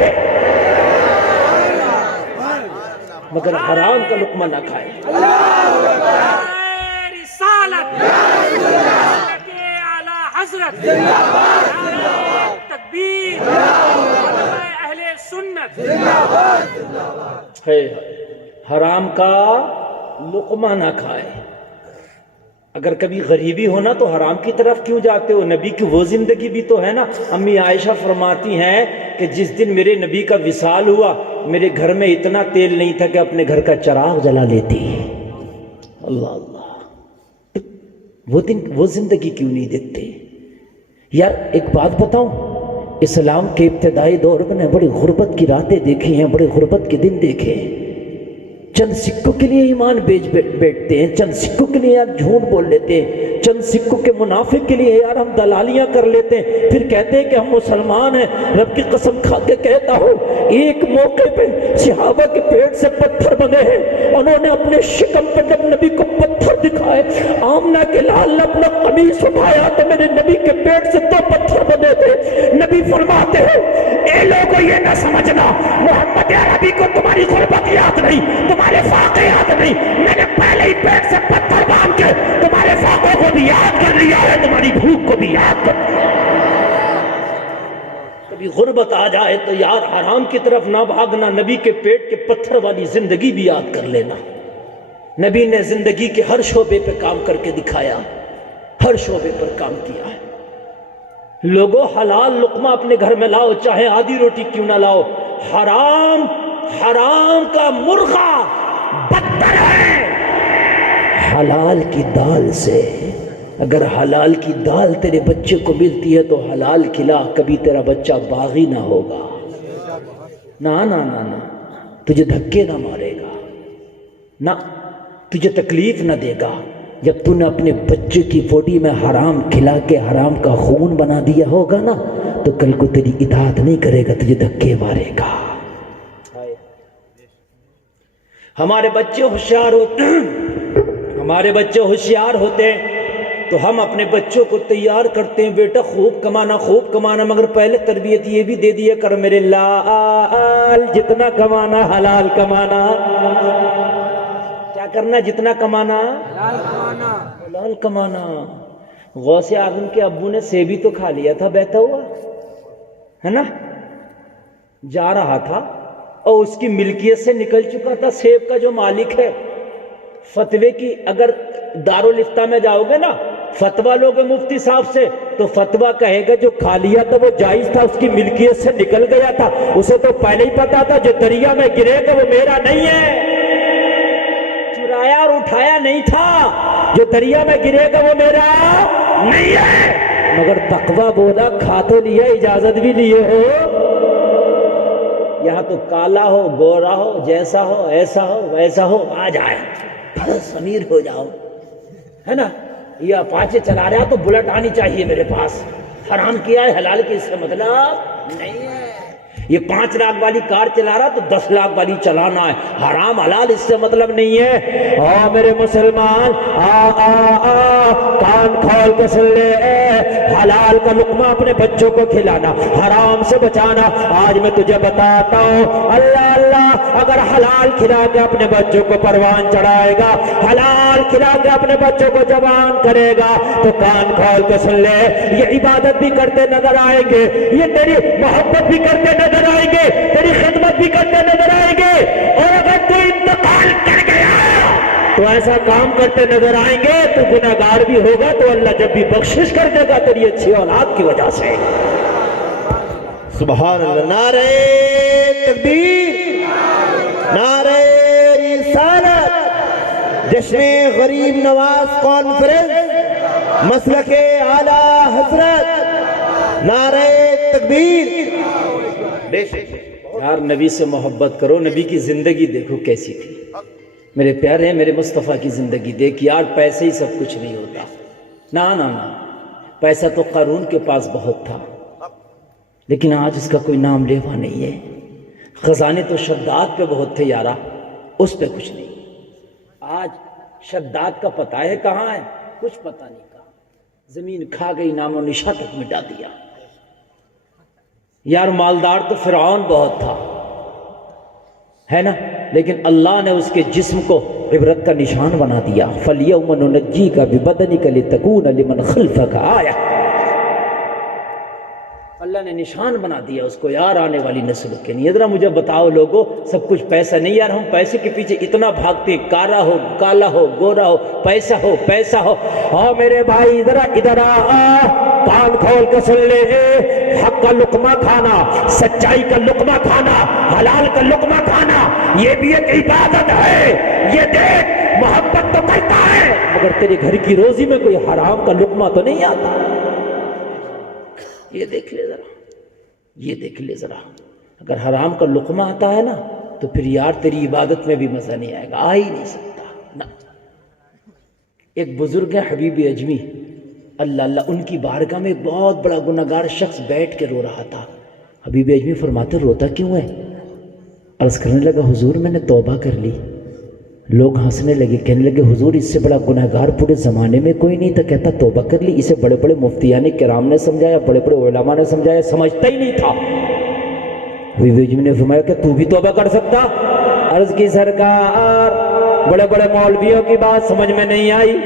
مگر حرام کا لقمہ نہ کھائے. رسالت اعلیٰ حضرت تکبیر اہل سنت. حرام کا لقمہ نہ کھائے. اگر کبھی غریبی ہونا تو حرام کی طرف کیوں جاتے ہو؟ نبی کی وہ زندگی بھی تو ہے نا۔ امی عائشہ فرماتی ہیں کہ جس دن میرے نبی کا وصال ہوا میرے گھر میں اتنا تیل نہیں تھا کہ اپنے گھر کا چراغ جلا لیتی۔ اللہ اللہ، وہ دن وہ زندگی کیوں نہیں دیکھتے؟ یار ایک بات بتاؤں، اسلام کے ابتدائی دور میں بڑی غربت کی راتیں دیکھی ہیں، بڑے غربت کے دن دیکھے ہیں۔ چند سکوں کے لیے ایمان بیچ بیٹھتے ہیں، چند سکوں کے لیے یار جھوٹ بول لیتے ہیں، چند سکوں کے منافع کے لیے یار ہم دلالیاں کر لیتے ہیں، پھر کہتے ہیں کہ ہم مسلمان ہیں۔ رب کی قسم کھا کے کہتا ہوں، ایک موقع پہ صحابہ کے پیٹ سے پتھر بنے ہیں، انہوں نے اپنے شکم پہ جب نبی کو پتھر دکھائے، آمنہ کے لال نے اپنا قمیص اٹھایا تو میرے نبی کے پیٹ سے 2 پتھر بنے تھے۔ نبی فرماتے ہیں، اے لوگوں یہ نہ سمجھنا محمد عربی کو تمہاری غربت یاد نہیں، تمہارے فاقے یاد نہیں، میں نے پہلے ہی پیٹ سے پتھر باندھ کے تمہارے فاقوں کو بھی یاد کر لیا ہے، تمہاری بھوک کو بھی یاد کر لیا۔ کبھی غربت آ جائے تو یار حرام کی طرف نہ بھاگنا، نبی کے پیٹ کے پتھر والی زندگی بھی یاد کر لینا۔ نبی نے زندگی کے ہر شعبے پہ کام کر کے دکھایا، ہر شعبے پر کام کیا ہے۔ لوگوں حلال لقمہ اپنے گھر میں لاؤ، چاہے آدھی روٹی کیوں نہ لاؤ۔ حرام کا مرغا بدتر ہے حلال کی دال سے۔ اگر حلال کی دال تیرے بچے کو ملتی ہے تو حلال کھلا، کبھی تیرا بچہ باغی نہ ہوگا، نہ نہ نہ نہ، تجھے دھکے نہ مارے گا، نہ تجھے تکلیف نہ دے گا۔ جب تو نے اپنے بچے کی باڈی میں حرام کھلا کے حرام کا خون بنا دیا ہوگا نا، تو کل کو تیری اطاعت نہیں کرے گا، تجھے دھکے مارے گا۔ ہمارے بچے ہوشیار ہوتے ہیں، ہمارے بچے ہوشیار ہوتے ہیں تو ہم اپنے بچوں کو تیار کرتے ہیں، بیٹا خوب کمانا، مگر پہلے تربیت یہ بھی دے دیا کر میرے لال، جتنا کمانا حلال کمانا۔ کیا کرنا؟ جتنا کمانا حلال کمانا۔ غوث اعظم کے ابو نے سیب تو کھا لیا تھا بہتا ہوا، ہے نا، جا رہا تھا اور اس کی ملکیت سے نکل چکا تھا سیب کا جو مالک ہے۔ فتوے کی اگر دارالفتہ میں جاؤ گے نا، فتویٰ لوگے مفتی صاحب سے تو فتویٰ کہے گا جو کھا لیا تھا وہ جائز تھا، اس کی ملکیت سے نکل گیا تھا، اسے تو پہلے ہی پتا تھا جو دریا میں گرے گا وہ میرا نہیں ہے، چرایا اور اٹھایا نہیں تھا، جو دریا میں گرے گا وہ میرا نہیں ہے، مگر تقویٰ بولا کھا تو لیا، اجازت بھی لیے ہو، یہاں تو کالا ہو گورا ہو جیسا ہو ایسا ہو ویسا ہو آ جائے، بس امیر ہو جاؤ، ہے نا۔ یہ اپاچے چلا رہا تو بلٹ آنی چاہیے میرے پاس، حرام کیا ہے حلال کی اس سے مطلب نہیں ہے۔ یہ 5 لاکھ والی کار چلا رہا تو 10 لاکھ والی چلانا ہے، حرام حلال اس سے مطلب نہیں ہے۔ آ میرے مسلمان، کان کھول کے سن لے، حلال کا لقمہ اپنے بچوں کو کھلانا، حرام سے بچانا۔ آج میں تجھے بتاتا ہوں، اللہ اللہ اگر حلال کھلا کے اپنے بچوں کو پروان چڑھائے گا، حلال کھلا کے اپنے بچوں کو جوان کرے گا تو کان کھول کے سن لے، یہ عبادت بھی کرتے نظر آئیں گے، یہ تیری محبت بھی کرتے نظر آئیں گے، تیری خدمت بھی کرتے نظر آئیں گے، اور اگر تو انتقال کر گیا تو ایسا کام کرتے نظر آئیں گے تو گناہگار بھی ہوگا، تو اللہ جب بھی بخشش کر دے گا تیری اچھی اولاد کی وجہ سے۔ سبحان اللہ، نعرہ تکبیر، نعرہ رسالت، جشن غریب نواز کانفرنس مسلک اعلیٰ حضرت، نعرہ تکبیر۔ یار نبی سے محبت کرو، نبی کی زندگی دیکھو کیسی تھی، میرے پیارے میرے مصطفیٰ کی زندگی دیکھ۔ یار پیسے ہی سب کچھ نہیں ہوتا، نہ نہ نہ، پیسہ تو قارون کے پاس بہت تھا لیکن آج اس کا کوئی نام لیوا نہیں ہے۔ خزانے تو شداد پہ بہت تھے یارا، اس پہ کچھ نہیں۔ آج شداد کا پتہ ہے کہاں ہے؟ کچھ پتہ نہیں کہاں، زمین کھا گئی، نام و نشاں تک مٹا دیا۔ یار مالدار تو فرعون بہت تھا، ہے نا، لیکن اللہ نے اس کے جسم کو عبرت کا نشان بنا دیا۔ فَالْيَوْمَ نُنَجِّيكَ بِبَدَنِكَ لِتَكُونَ لِمَنْ خَلْفَكَ آیَةً۔ اللہ اللہ نے نشان بنا دیا اس کو یار آنے والی نسل کے لیے. ذرا مجھے بتاؤ لوگو، سب کچھ پیسہ نہیں یار، ہم پیسے کے پیچھے اتنا بھاگتے ہیں، کارا ہو کالا ہو گورا ہو پیسہ ہو پیسہ ہو. ہاں میرے بھائی ذرا ادھر آ، کان کھول کے سن لے. حق کا لقمہ کھانا، سچائی کا لقمہ کھانا، حلال کا لقمہ کھانا، یہ بھی ایک عبادت ہے. یہ دیکھ محبت تو کرتا ہے مگر تیرے گھر کی روزی میں کوئی حرام کا لقمہ تو نہیں آتا. یہ دیکھ لے ذرا، یہ دیکھ لے ذرا. اگر حرام کا لقمہ آتا ہے نا تو پھر یار تیری عبادت میں بھی مزہ نہیں آئے گا، آ ہی نہیں سکتا نا. ایک بزرگ ہے حبیب اجمی، اللہ اللہ، ان کی بارگاہ میں ایک بہت بڑا گناہگار شخص بیٹھ کے رو رہا تھا. حبیب اجمی فرماتے روتا کیوں ہے؟ عرض کرنے لگا حضور میں نے توبہ کر لی. لوگ ہنسنے لگے، کہنے لگے حضور اس سے بڑا گناہگار پورے زمانے میں کوئی نہیں تھا. کہتا توبہ کر لی. اسے بڑے بڑے مفتیان کرام نے سمجھایا، بڑے بڑے علماء نے سمجھایا، سمجھتا ہی نہیں تھا. حبیب اجمی نے فرمایا کہ تو بھی توبہ کر سکتا؟ عرض کی سرکار بڑے بڑے مولویوں کی بات سمجھ میں نہیں آئی،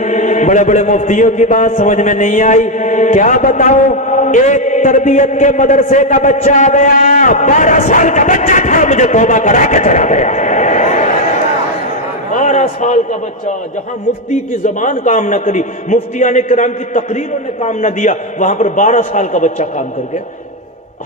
بڑے بڑے مفتیوں کی بات سمجھ میں نہیں آئی. کیا بتاؤں، ایک تربیت کے مدرسے کا بچہ آ گیا، 12 سال کا بچہ تھا، مجھے توبہ کرا کے چلا گیا. 12 سال کا بچہ، جہاں مفتی کی زبان کام نہ کری، مفتیان کرام کی تقریروں نے کام نہ دیا، وہاں پر 12 سال کا بچہ کام کر گیا.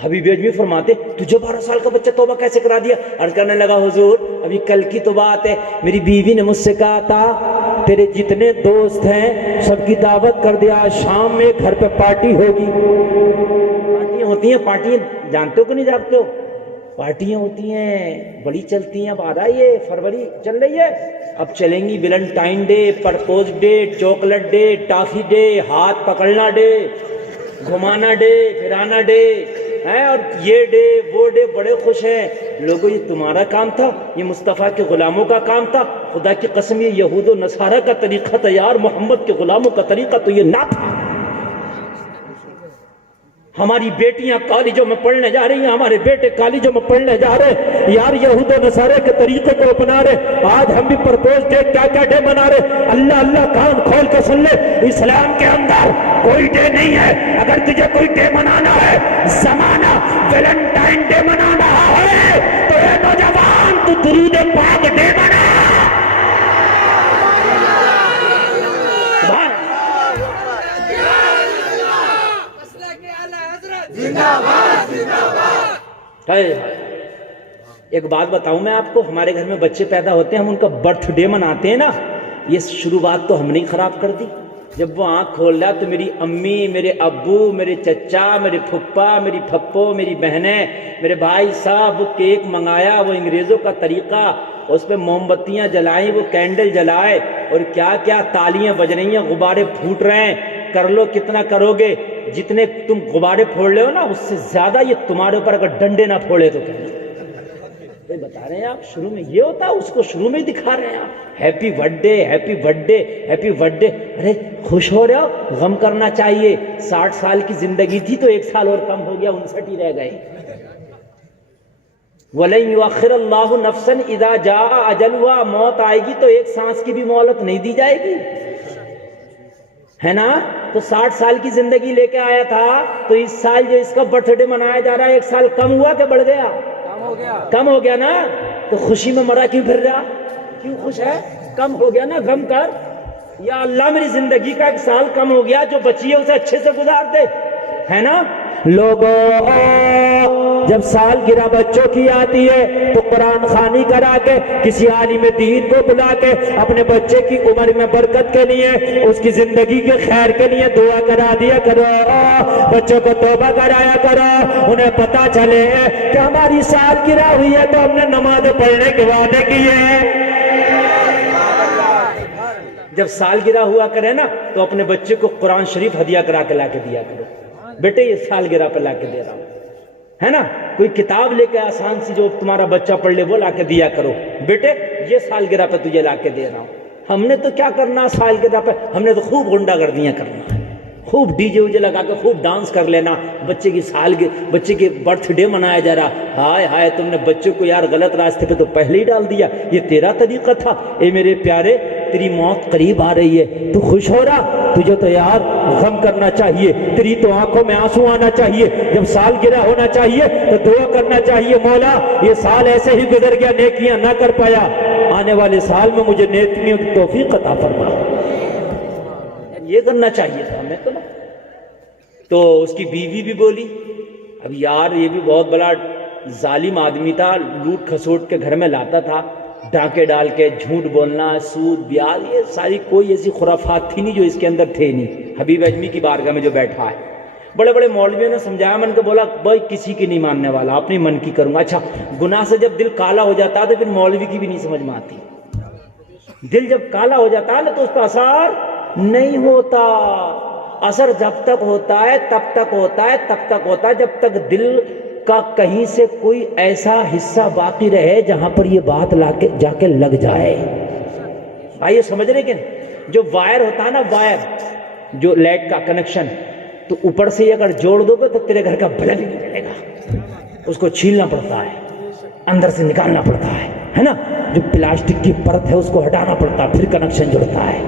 حبیب اجمی فرماتے تجھے 12 سال کا بچہ توبہ کیسے کرا دیا؟ عرض کرنے لگا حضور ابھی کل کی تو بات ہے، میری بیوی نے مجھ سے کہا تھا تیرے جتنے دوست ہیں سب کی دعوت کر دیا، شام میں گھر پہ پارٹی ہوگی. پارٹیاں ہوتی ہیں، پارٹیاں جانتے ہو کہ نہیں جانتے ہو؟ پارٹیاں ہوتی ہیں بڑی چلتی ہیں. اب آ رہا ہے یہ فروری چل رہی ہے، اب چلیں گی Valentine day, propose day, chocolate day, toffee day, ہاتھ پکڑنا ڈے، گھمانا ڈے، پھرانا ڈے ہیں، اور یہ ڈے وہ ڈے. بڑے خوش ہیں لوگوں. یہ تمہارا کام تھا، یہ مصطفیٰ کے غلاموں کا کام تھا. خدا کی قسم یہ یہود و نصارہ کا طریقہ تھا یار، محمد کے غلاموں کا طریقہ تو یہ نہ تھا. ہماری بیٹیاں کالجوں میں پڑھنے جا رہی ہیں، ہمارے بیٹے کالجوں میں پڑھنے جا رہے ہیں یار، یہود و نصارے کے طریقے کو اپنا رہے. آج ہم بھی پرپوز ڈے کیا کیا ڈے منا رہے. اللہ اللہ کان کھول کے سن لے، اسلام کے اندر کوئی ڈے نہیں ہے. اگر تجھے کوئی ڈے منانا ہے، زمانہ ویلنٹائن ڈے منا رہا ہے تو اے نوجوان تو درود پاک ڈے منا. ایک بات بتاؤں میں آپ کو، ہمارے گھر میں بچے پیدا ہوتے ہیں، ہم ان کا برتھ ڈے مناتے ہیں نا، یہ شروعات تو ہم نے خراب کر دی. جب وہ آنکھ کھول رہا تو میری امی، میرے ابو، میرے چچا، میرے پھپھا، میری پھپھو، میری بہنیں، میرے بھائی صاحب وہ کیک منگایا، وہ انگریزوں کا طریقہ، اس پہ موم بتیاں جلائیں، وہ کینڈل جلائے، اور کیا کیا تالیاں بج رہی ہیں، غبارے پھوٹ رہے ہیں. کر لو کتنا کرو گے، جتنے تم غبارے پھوڑ لے ہو نا اس سے زیادہ یہ تمہارے اوپر اگر ڈنڈے نہ پھوڑے تو کہنا. بتا رہے ہیں آپ، شروع میں یہ ہوتا ہے، اس کو شروع میں دکھا رہے ہیں آپ. Happy birthday, happy birthday, happy birthday. ارے خوش ہو رہے ہو، غم کرنا چاہیے. 60 سال کی زندگی تھی تو 1 سال اور کم ہو گیا، 59 ہی رہ گئے. وَلَن يُؤَخِّرَ اللَّهُ نَفْسًا إِذَا جَاءَ أَجَلُهَا. موت آئے گی تو 1 سانس کی بھی مہلت نہیں دی جائے گی، ہے نا. تو 60 سال کی زندگی لے کے آیا تھا تو اس سال جو اس کا برتھ ڈے منایا جا رہا ہے 1 سال کم ہوا کہ بڑھ گیا؟ کم ہو گیا نا. تو خوشی میں مرا کیوں پھر رہا؟ کیوں خوش ہے؟ کم ہو گیا نا. غم کر، یا اللہ میری زندگی کا 1 سال کم ہو گیا، جو بچی ہے اسے اچھے سے گزار دے، ہے نا. لوگوں جب سالگرہ بچوں کی آتی ہے تو قرآن خوانی کرا کے، کسی عالم دین کو بلا کے اپنے بچے کی عمر میں برکت کے لیے، اس کی زندگی کے خیر کے لیے دعا کرا دیا کرو. بچوں کو توبہ کرایا کرو. انہیں پتا چلے کہ ہماری سالگرہ ہوئی ہے تو ہم نے نماز پڑھنے کے وعدے کیے ہیں. جب سالگرہ ہوا کرے نا تو اپنے بچے کو قرآن شریف ہدیہ کرا کے لا کے دیا کرو. بیٹے یہ سالگرہ پہ لا کے دے رہا ہوں، ہے نا. کوئی کتاب لے کے آسان سی جو تمہارا بچہ پڑھ لے وہ لا کے دیا کرو. بیٹے یہ سالگرہ پہ تجھے لا کے دے رہا ہوں. ہم نے تو کیا کرنا سالگرہ پہ، ہم نے تو خوب غنڈہ گردیاں کرنا، خوب ڈی جے وجے لگا کے خوب ڈانس کر لینا. بچے کی بچے کے برتھ ڈے منایا جا رہا. ہائے ہائے تم نے بچے کو یار غلط راستے پہ تو پہلے ہی ڈال دیا. یہ تیرا طریقہ تھا. اے میرے پیارے تیری موت قریب آ رہی ہے، تو خوش ہو رہا؟ تجھے تو یار غم کرنا چاہیے، تیری تو آنکھوں میں آنسو آنا چاہیے، جب سال گرہ ہونا چاہیے تو دعا کرنا چاہیے، مولا یہ سال ایسے ہی گزر گیا، نیکیاں نہ کر پایا، آنے والے سال میں مجھے نیکیوں کی توفیق عطا فرما۔ یہ کرنا چاہیے تھا ہمیں تو نا۔ تو اس کی بیوی بھی بولی، اب یار یہ بھی بہت بڑا ظالم آدمی تھا، لوٹ کھسوٹ کے گھر میں لاتا تھا، ڈاکے ڈال کے جھوٹ بولنا، سود بیاج، یہ ساری کوئی ایسی خرافات تھی نہیں جو اس کے اندر تھے نہیں۔ حبیب اجمی کی بارگاہ میں جو بیٹھا ہے، بڑے بڑے مولویوں نے سمجھایا، من کو بولا بھائی کسی کی نہیں ماننے والا، اپنی من کی کروں گا۔ اچھا گناہ سے جب دل کالا ہو جاتا ہے تو پھر مولوی کی بھی نہیں سمجھ میں آتی، دل جب کالا ہو جاتا ہے تو اس کا اثر نہیں ہوتا، اثر جب تک ہوتا ہے تب تک ہوتا ہے، تب تک ہوتا ہے جب تک دل کا کہیں سے کوئی ایسا حصہ باقی رہے جہاں پر یہ بات جا کے لگ جائے۔ آئیے سمجھ رہے کہ جو وائر ہوتا ہے نا، وائر جو لائٹ کا کنیکشن، تو اوپر سے اگر جوڑ دو گے تو تیرے گھر کا بلب ہی نہیں جلے گا، اس کو چھیلنا پڑتا ہے، اندر سے نکالنا پڑتا ہے نا، جو پلاسٹک کی پرت ہے اس کو ہٹانا پڑتا ہے، پھر کنیکشن جڑتا ہے۔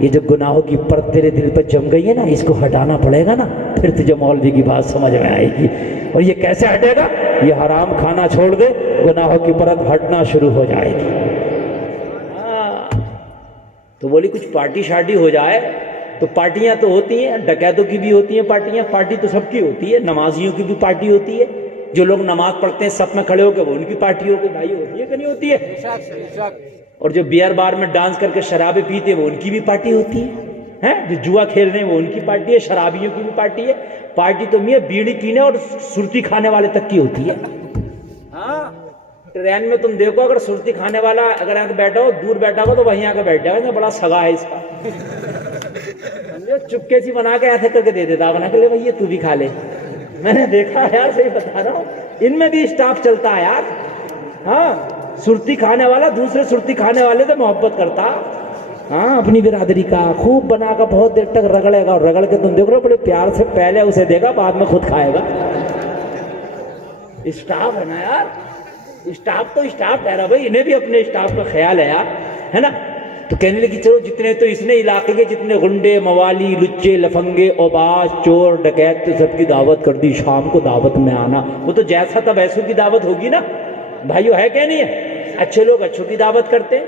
یہ جو گناہوں کی پرت تیرے دل پہ جم گئی ہے نا، اس کو ہٹانا پڑے گا نا، پھر تجھے مولوی کی بات سمجھ میں آئے گی۔ اور یہ کیسے ہٹے گا؟ یہ حرام کھانا چھوڑ دے، گناہوں کی پرت ہٹنا شروع ہو جائے گی۔ تو بولی کچھ پارٹی شارٹی ہو جائے، تو پارٹیاں تو ہوتی ہیں، ڈکیتوں کی بھی ہوتی ہیں پارٹیاں، پارٹی تو سب کی ہوتی ہے، نمازیوں کی بھی پارٹی ہوتی ہے، جو لوگ نماز پڑھتے ہیں سب میں کھڑے ہو کے وہ ان کی پارٹی ہو کے بھائی ہوتی ہے کہ نہیں ہوتی ہے؟ اور جو بیئر بار میں ڈانس کر کے شرابیں پیتے ہیں وہ ان کی بھی پارٹی ہوتی ہے، جو جوا کھیل رہے ہیں وہ ان کی پارٹی ہے، شرابیوں کی بھی پارٹی ہے۔ پارٹی تو میاں بیڑی پینے اور سرتی کھانے والے تک کی ہوتی ہے۔ ہاں ٹرین میں تم دیکھو، اگر سرتی کھانے والا اگر آ کے بیٹھا ہو، دور بیٹھا ہو تو وہیں آ کے بیٹھ جائے گا، بڑا سگا ہے اس کا، چپکے سی بنا کے ایسے کر کے دے دیتا، بنا کے لے بھائی یہ تو بھی کھا لے۔ میں نے دیکھا ہے یار، صحیح بتا رہا ہوں، ان میں بھی اسٹاف چلتا ہے یار۔ ہاں سرتی کھانے والا دوسرے سرتی کھانے والے سے محبت کرتا، ہاں اپنی برادری کا خوب بنا کر بہت دیر تک رگڑے گا، اور رگڑ کے تم دیکھ رہے ہو بڑے پیار سے، پہلے اسے دے گا بعد میں خود کھائے گا۔ اسٹاف ہے نا یار، اسٹاف تو اسٹاف ٹھہرا بھائی، انہیں بھی اپنے اسٹاف کا خیال ہے یار، ہے نا۔ تو کہنے لگی چلو جتنے تو اس نے علاقے کے جتنے غنڈے موالی لچے لفنگے اوباش چور ڈکیت تو سب کی دعوت کر دی، شام کو دعوت میں آنا۔ وہ تو جیسا تھا ویسوں کی دعوت ہوگی نا بھائیو، ہے کہ نہیں ہے؟ اچھے لوگ اچھوں کی دعوت کرتے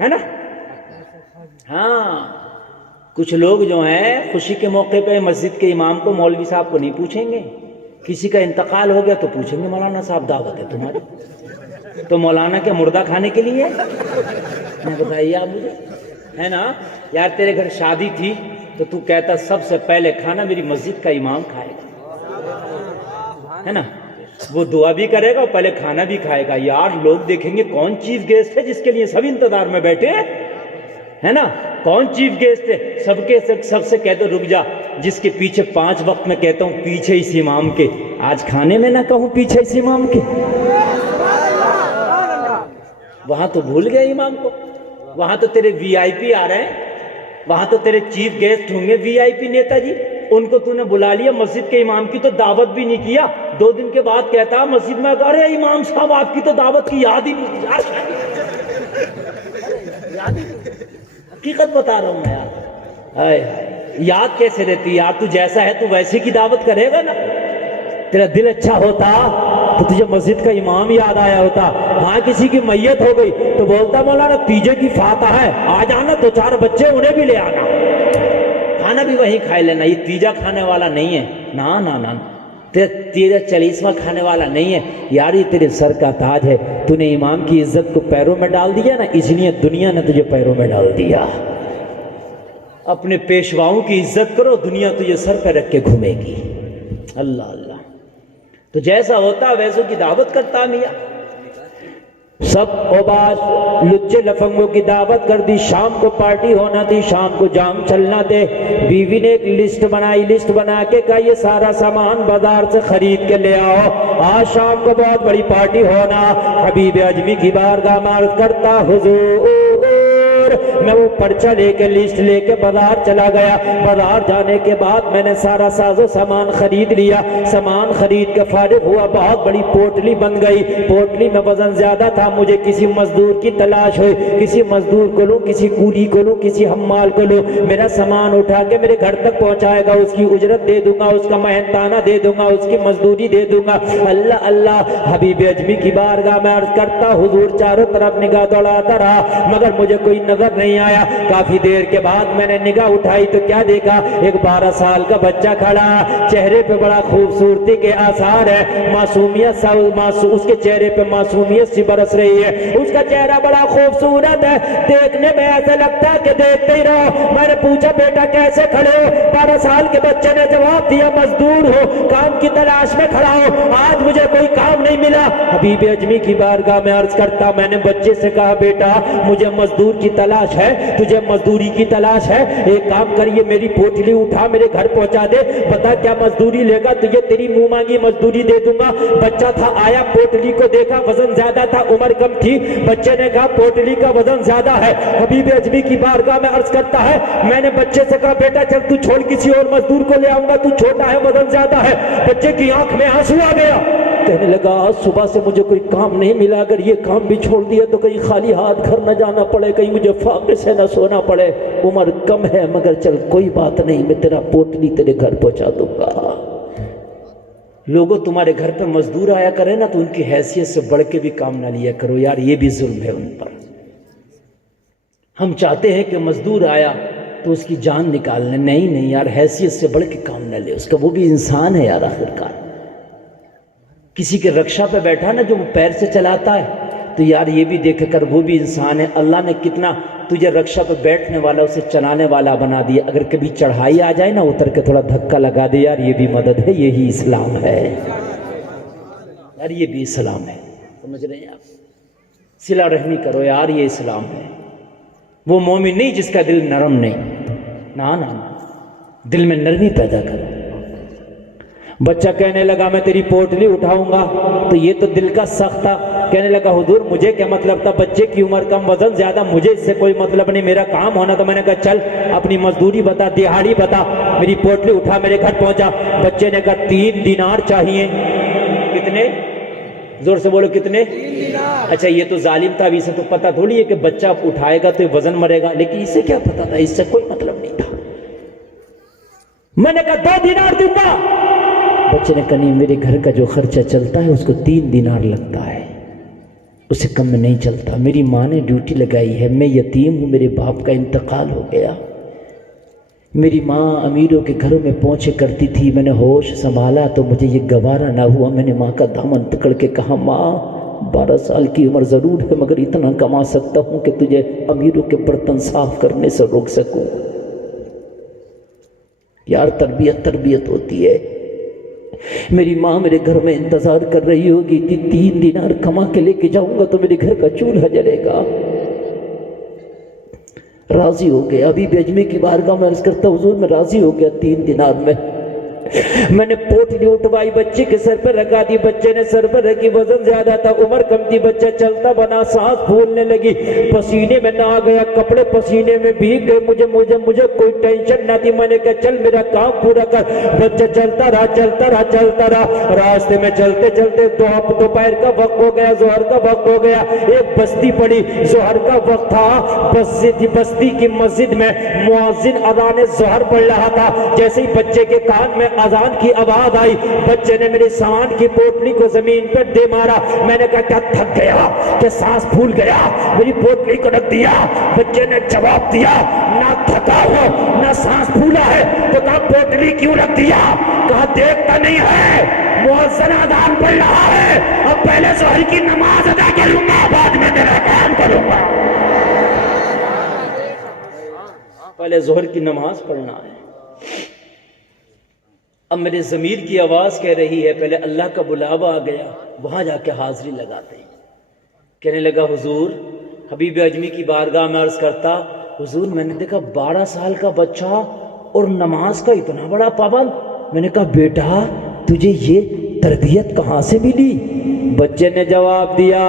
ہے نا۔ ہاں کچھ لوگ جو ہیں خوشی کے موقع پہ مسجد کے امام کو مولوی صاحب کو نہیں پوچھیں گے، کسی کا انتقال ہو گیا تو پوچھیں گے مولانا صاحب دعوت ہے تمہاری، تو مولانا کے مردہ کھانے کے لیے بتائیے آپ مجھے، ہے نا یار۔ تیرے گھر شادی تھی تو تو کہتا سب سے پہلے کھانا میری مسجد کا امام کھائے گا، ہے نا، وہ دعا بھی کرے گا اور پہلے کھانا بھی کھائے گا۔ یار لوگ دیکھیں گے کون چیف گیسٹ ہے جس کے لیے سب انتظار میں بیٹھے ہیں، ہے نا، کون چیف گیسٹ ہے؟ سب سے کہہ دو رک جا، جس کے پیچھے 5 وقت میں کہتا ہوں پیچھے اس امام کے، آج کھانے میں نہ کہوں پیچھے اس امام کے۔ وہاں تو بھول گئے امام کو، وہاں تو تیرے وی آئی پی آ رہے ہیں، وہاں تو تیرے چیف گیسٹ ہوں گے وی آئی پی نیتا جی، ان کو تو نے بلا لیا، مسجد کے امام کی تو دعوت بھی نہیں کیا۔ 2 دن کے بعد کہتا مسجد میں، ارے امام صاحب آپ کی تو دعوت کی یاد ہی نہیں یار، حقیقت بتا رہا ہوں میں یار، یاد کیسے رہتی یار؟ تو جیسا ہے تو ویسے کی دعوت کرے گا نا۔ تیرا دل اچھا ہوتا تو تجھے مسجد کا امام یاد آیا ہوتا۔ ہاں کسی کی میت ہو گئی تو بولتا مولانا پیجے کی فاتح ہے، آ جانا 2-4 بچے انہیں بھی لے آنا، کھانا بھی وہیں کھائے لینا۔ یہ تیجا کھانے والا نہیں ہے، نا نا نا، تیرا 40واں کھانے والا نہیں ہے یار، یہ تیرے سر کا تاج ہے۔ تو نے امام کی عزت کو پیروں میں ڈال دیا نا، اس لیے دنیا نے تجھے پیروں میں ڈال دیا۔ اپنے پیشواؤں کی عزت کرو، دنیا تجھے سر پہ رکھ کے گھومے گی۔ اللہ اللہ، تو جیسا ہوتا ویسوں کی دعوت کرتا میاں۔ سب اوباش لچے لفنگوں کی دعوت کر دی، شام کو پارٹی ہونا تھی، شام کو جام چلنا تھے۔ بیوی نے ایک لسٹ بنائی، لسٹ بنا کے کہا یہ سارا سامان بازار سے خرید کے لے آؤ، آج شام کو بہت بڑی پارٹی ہونا۔ حبیب اجمی کی بارگاہ میں عرض کرتا حضور میں وہ پرچہ لے کے لسٹ لے کے بازار چلا گیا. بازار جانے کے بعد میں نے سارا ساز و سامان خرید لیا. سامان خرید کے فارغ ہوا, بہت بڑی پوٹلی بن گئی. پوٹلی میں وزن زیادہ تھا. مجھے کسی مزدور کی تلاش ہوئی, کسی مزدور کو لوں, کسی کولی کو لوں, کسی حمال کو لوں. میرا سامان اٹھا کے میرے گھر تک پہنچائے گا, اس کی اجرت دے دوں گا, اس کا محنتانہ دے دوں گا, اس کی مزدوری دے دوں گا. اللہ اللہ, حبیب اجمی کی بارگاہ میں عرض کرتا حضور چاروں طرف نگاہ دوڑاتا رہا مگر مجھے کوئی نظر نہیں آیا. کافی دیر کے بعد میں نے نگاہ اٹھائی تو کیا دیکھا, ایک 12 سال کا بچہ کھڑا, چہرے پہ بڑا خوبصورتی کے آثار ہے, معصومیت اس کے چہرے پہ معصومیت سی برس رہی ہے. اس کا چہرہ بڑا خوبصورت ہے, دیکھنے میں ایسا لگتا ہے کہ دیکھتے ہی رہو. میں نے پوچھا بیٹا کیسے کھڑے ہو؟ 12 سال کے بچے نے جواب دیا مزدور ہو, کام کی تلاش میں کھڑا ہو, آج مجھے کوئی کام نہیں ملا. حبیب اجمی کی بارگاہ میں عرض کرتا, میں نے بچے سے کہا بیٹا مجھے مزدور کی تلاش ہے, تجھے مزدوری کی تلاش ہے, ایک کام کریے میری پوٹلی اٹھا میرے گھر پہنچا دے, بتا کیا مزدوری لے گا, تجھے تیری منہ مانگی مزدوری دے دوں گا. بچہ تھا, آیا پوٹلی کو دیکھا, وزن زیادہ تھا, عمر کم تھی. بچے نے کہا پوٹلی کا وزن زیادہ ہے. حبیب اجمی کی بارگاہ میں عرض کرتا ہے, میں نے بچے سے کہا بیٹا چل تو چھوڑ کسی اور مزدور کو لے آؤں گا, تو چھوٹا ہے وزن زیادہ ہے. بچے کی آنکھ میں آنسو آ گیا, کہنے لگا آج صبح سے مجھے کوئی کام نہیں ملا, اگر یہ کام بھی چھوڑ دیا تو کہیں خالی ہاتھ گھر نہ جانا پڑے, کہیں مجھے فاقے سے نہ سونا پڑے. عمر کم ہے مگر چل کوئی بات نہیں, میں تیرا پوٹلی تیرے گھر پہنچا دوں گا. لوگوں تمہارے گھر پہ مزدور آیا کرے نا تو ان کی حیثیت سے بڑھ کے بھی کام نہ لیا کرو یار, یہ بھی ظلم ہے ان پر. ہم چاہتے ہیں کہ مزدور آیا تو اس کی جان نکالنے, نہیں یار, حیثیت سے بڑھ کے کام نہ لے اس کا, وہ بھی انسان ہے یار آخرکار. کسی کے رکشہ پہ بیٹھا نا جو وہ پیر سے چلاتا ہے تو یار یہ بھی دیکھ کر وہ بھی انسان ہے. اللہ نے کتنا تجھے رکشہ پہ بیٹھنے والا اسے چلانے والا بنا دیا, اگر کبھی چڑھائی آ جائے نا اتر کے تھوڑا دھکا لگا دے یار, یہ بھی مدد ہے, یہی اسلام ہے یار, یہ بھی اسلام ہے. سمجھ رہے ہیں آپ, صلہ رحمی کرو یار, یہ اسلام ہے. وہ مومن نہیں جس کا دل نرم نہیں, نا دل میں نرمی پیدا کرو. بچہ کہنے لگا میں تیری پوٹلی اٹھاؤں گا, تو یہ تو دل کا سخت تھا. کہنے لگا حضور مجھے کیا مطلب تھا, بچے کی عمر کم, وزن زیادہ, مجھے اس سے کوئی مطلب نہیں, میرا کام ہونا. تو میں نے کہا چل اپنی مزدوری بتا, دہاڑی بتا, میری پوٹلی اٹھا میرے گھر پہنچا. بچے نے کہا 3 دینار چاہیے. کتنے؟ زور سے بولو کتنے؟ 3 دینار. اچھا یہ تو ظالم تھا, ابھی سے تو پتہ تھوڑی ہے کہ بچہ اٹھائے گا تو وزن مرے گا, لیکن اس سے کیا پتا تھا, اس سے کوئی مطلب نہیں تھا. میں نے کہا 2 دینار دوں گا. بچے نے کہا نہیں, میرے گھر کا جو خرچہ چلتا ہے اس کو 3 دینار لگتا ہے, اسے کم میں نہیں چلتا. میری ماں نے ڈیوٹی لگائی ہے, میں یتیم ہوں, میرے باپ کا انتقال ہو گیا. میری ماں امیروں کے گھروں میں پہنچے کرتی تھی, میں نے ہوش سنبھالا تو مجھے یہ گوارا نہ ہوا. میں نے ماں کا دامن پکڑ کے کہا ماں 12 سال کی عمر ضرور ہے مگر اتنا کما سکتا ہوں کہ تجھے امیروں کے برتن صاف کرنے سے روک سکوں. یار تربیت ہوتی ہے. میری ماں میرے گھر میں انتظار کر رہی ہوگی کہ 3 دینار کما کے لے کے جاؤں گا تو میرے گھر کا چولہا جلے گا. راضی ہو گیا. ابھی اجمی کی بارگاہ میں عرض کرتا حضور میں راضی ہو گیا 3 دینار میں نے پوٹلی اٹھوائی, بچے کے سر پر رکھا دی. بچے نے سر پر رکھی, وزن زیادہ تھا, عمر کم تھی. بچہ چلتا بنا, سانس پھولنے لگی, پسینے میں نہ گیا, کپڑے پسینے میں بھیگ گئے. مجھے کوئی ٹینشن نہ تھی. میں نے کہا چل میرا کام پورا کر. بچہ چلتا رہا. راستے میں چلتے دوپہر کا وقت ہو گیا, ظہر کا وقت ہو گیا. ایک بستی پڑی, ظہر کا وقت تھا. بستی کی مسجد میں مؤذن اذان ظہر پڑھ رہا تھا. جیسے ہی بچے کے کان میں اذان کی آواز آئی, بچے نے میرے سامان کی پوٹلی کو زمین پر دے مارا. میں نے کہا کیا تھک گیا, کہ سانس پھول گیا, میری پوٹلی کو رکھ دیا. بچے نے جواب دیا نہ تھکا ہو نہ سانس پھولا ہے. تو کہا پوٹلی کیوں رکھ دیا؟ کہا دیکھتا نہیں ہے مؤذن اذان پڑھ رہا ہے, اب پہلے ظہر کی نماز ادا کروں گا, بعد میں تیرا کام کروں گا. پہلے ظہر کی نماز پڑھنا ہے. اب میرے ضمیر کی آواز کہہ رہی ہے پہلے اللہ کا بلاوا آ گیا, وہاں جا کے حاضری لگاتے ہیں. کہنے لگا حضور, حبیب اجمی کی بارگاہ میں عرض کرتا حضور میں نے دیکھا 12 سال کا بچہ اور نماز کا اتنا بڑا پابند. میں نے کہا بیٹا تجھے یہ تربیت کہاں سے ملی؟ بچے نے جواب دیا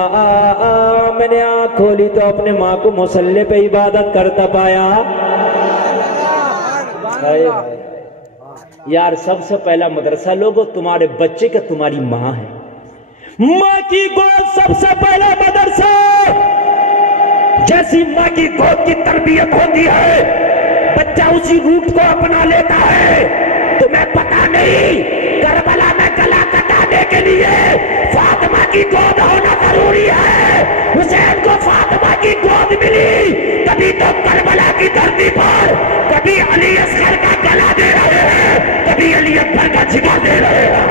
میں نے آنکھ کھولی تو اپنے ماں کو مصلی پہ عبادت کرتا پایا۔ یار سب سے پہلا مدرسہ لوگوں تمہارے بچے کا تمہاری ماں ہے، ماں کی گود سب سے پہلا مدرسہ۔ جیسی ماں کی گود کی تربیت ہوتی ہے بچہ اسی روٹ کو اپنا لیتا ہے۔ تمہیں پتا نہیں کربلا میں گلا کٹانے کے لیے فاطمہ کی گود ہونا ضروری ہے۔ حسین کو فاطمہ کی گود ملی تبھی تو کربلا کی دھرتی پر کبھی علی اصغر کا گلا دے رہے ہیں، کبھی علی اکبر کا جگہ دے رہے ہیں۔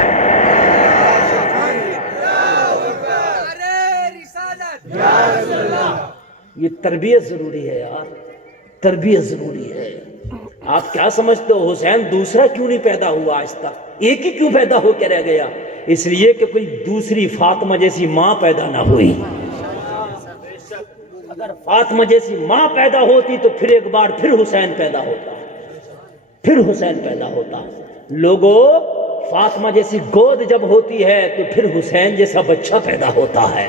یہ تربیت ضروری ہے یار، تربیت ضروری ہے۔ آپ کیا سمجھتے ہو حسین دوسرا کیوں نہیں پیدا ہوا آج تک؟ ایک ہی کیوں پیدا ہو کے رہ گیا؟ اس لیے کہ کوئی دوسری فاطمہ جیسی ماں پیدا نہ ہوئی۔ اگر فاطمہ جیسی ماں پیدا ہوتی تو پھر ایک بار پھر حسین پیدا ہوتا، پھر حسین پیدا ہوتا۔ لوگوں فاطمہ جیسی گود جب ہوتی ہے تو پھر حسین جیسا بچہ پیدا ہوتا ہے۔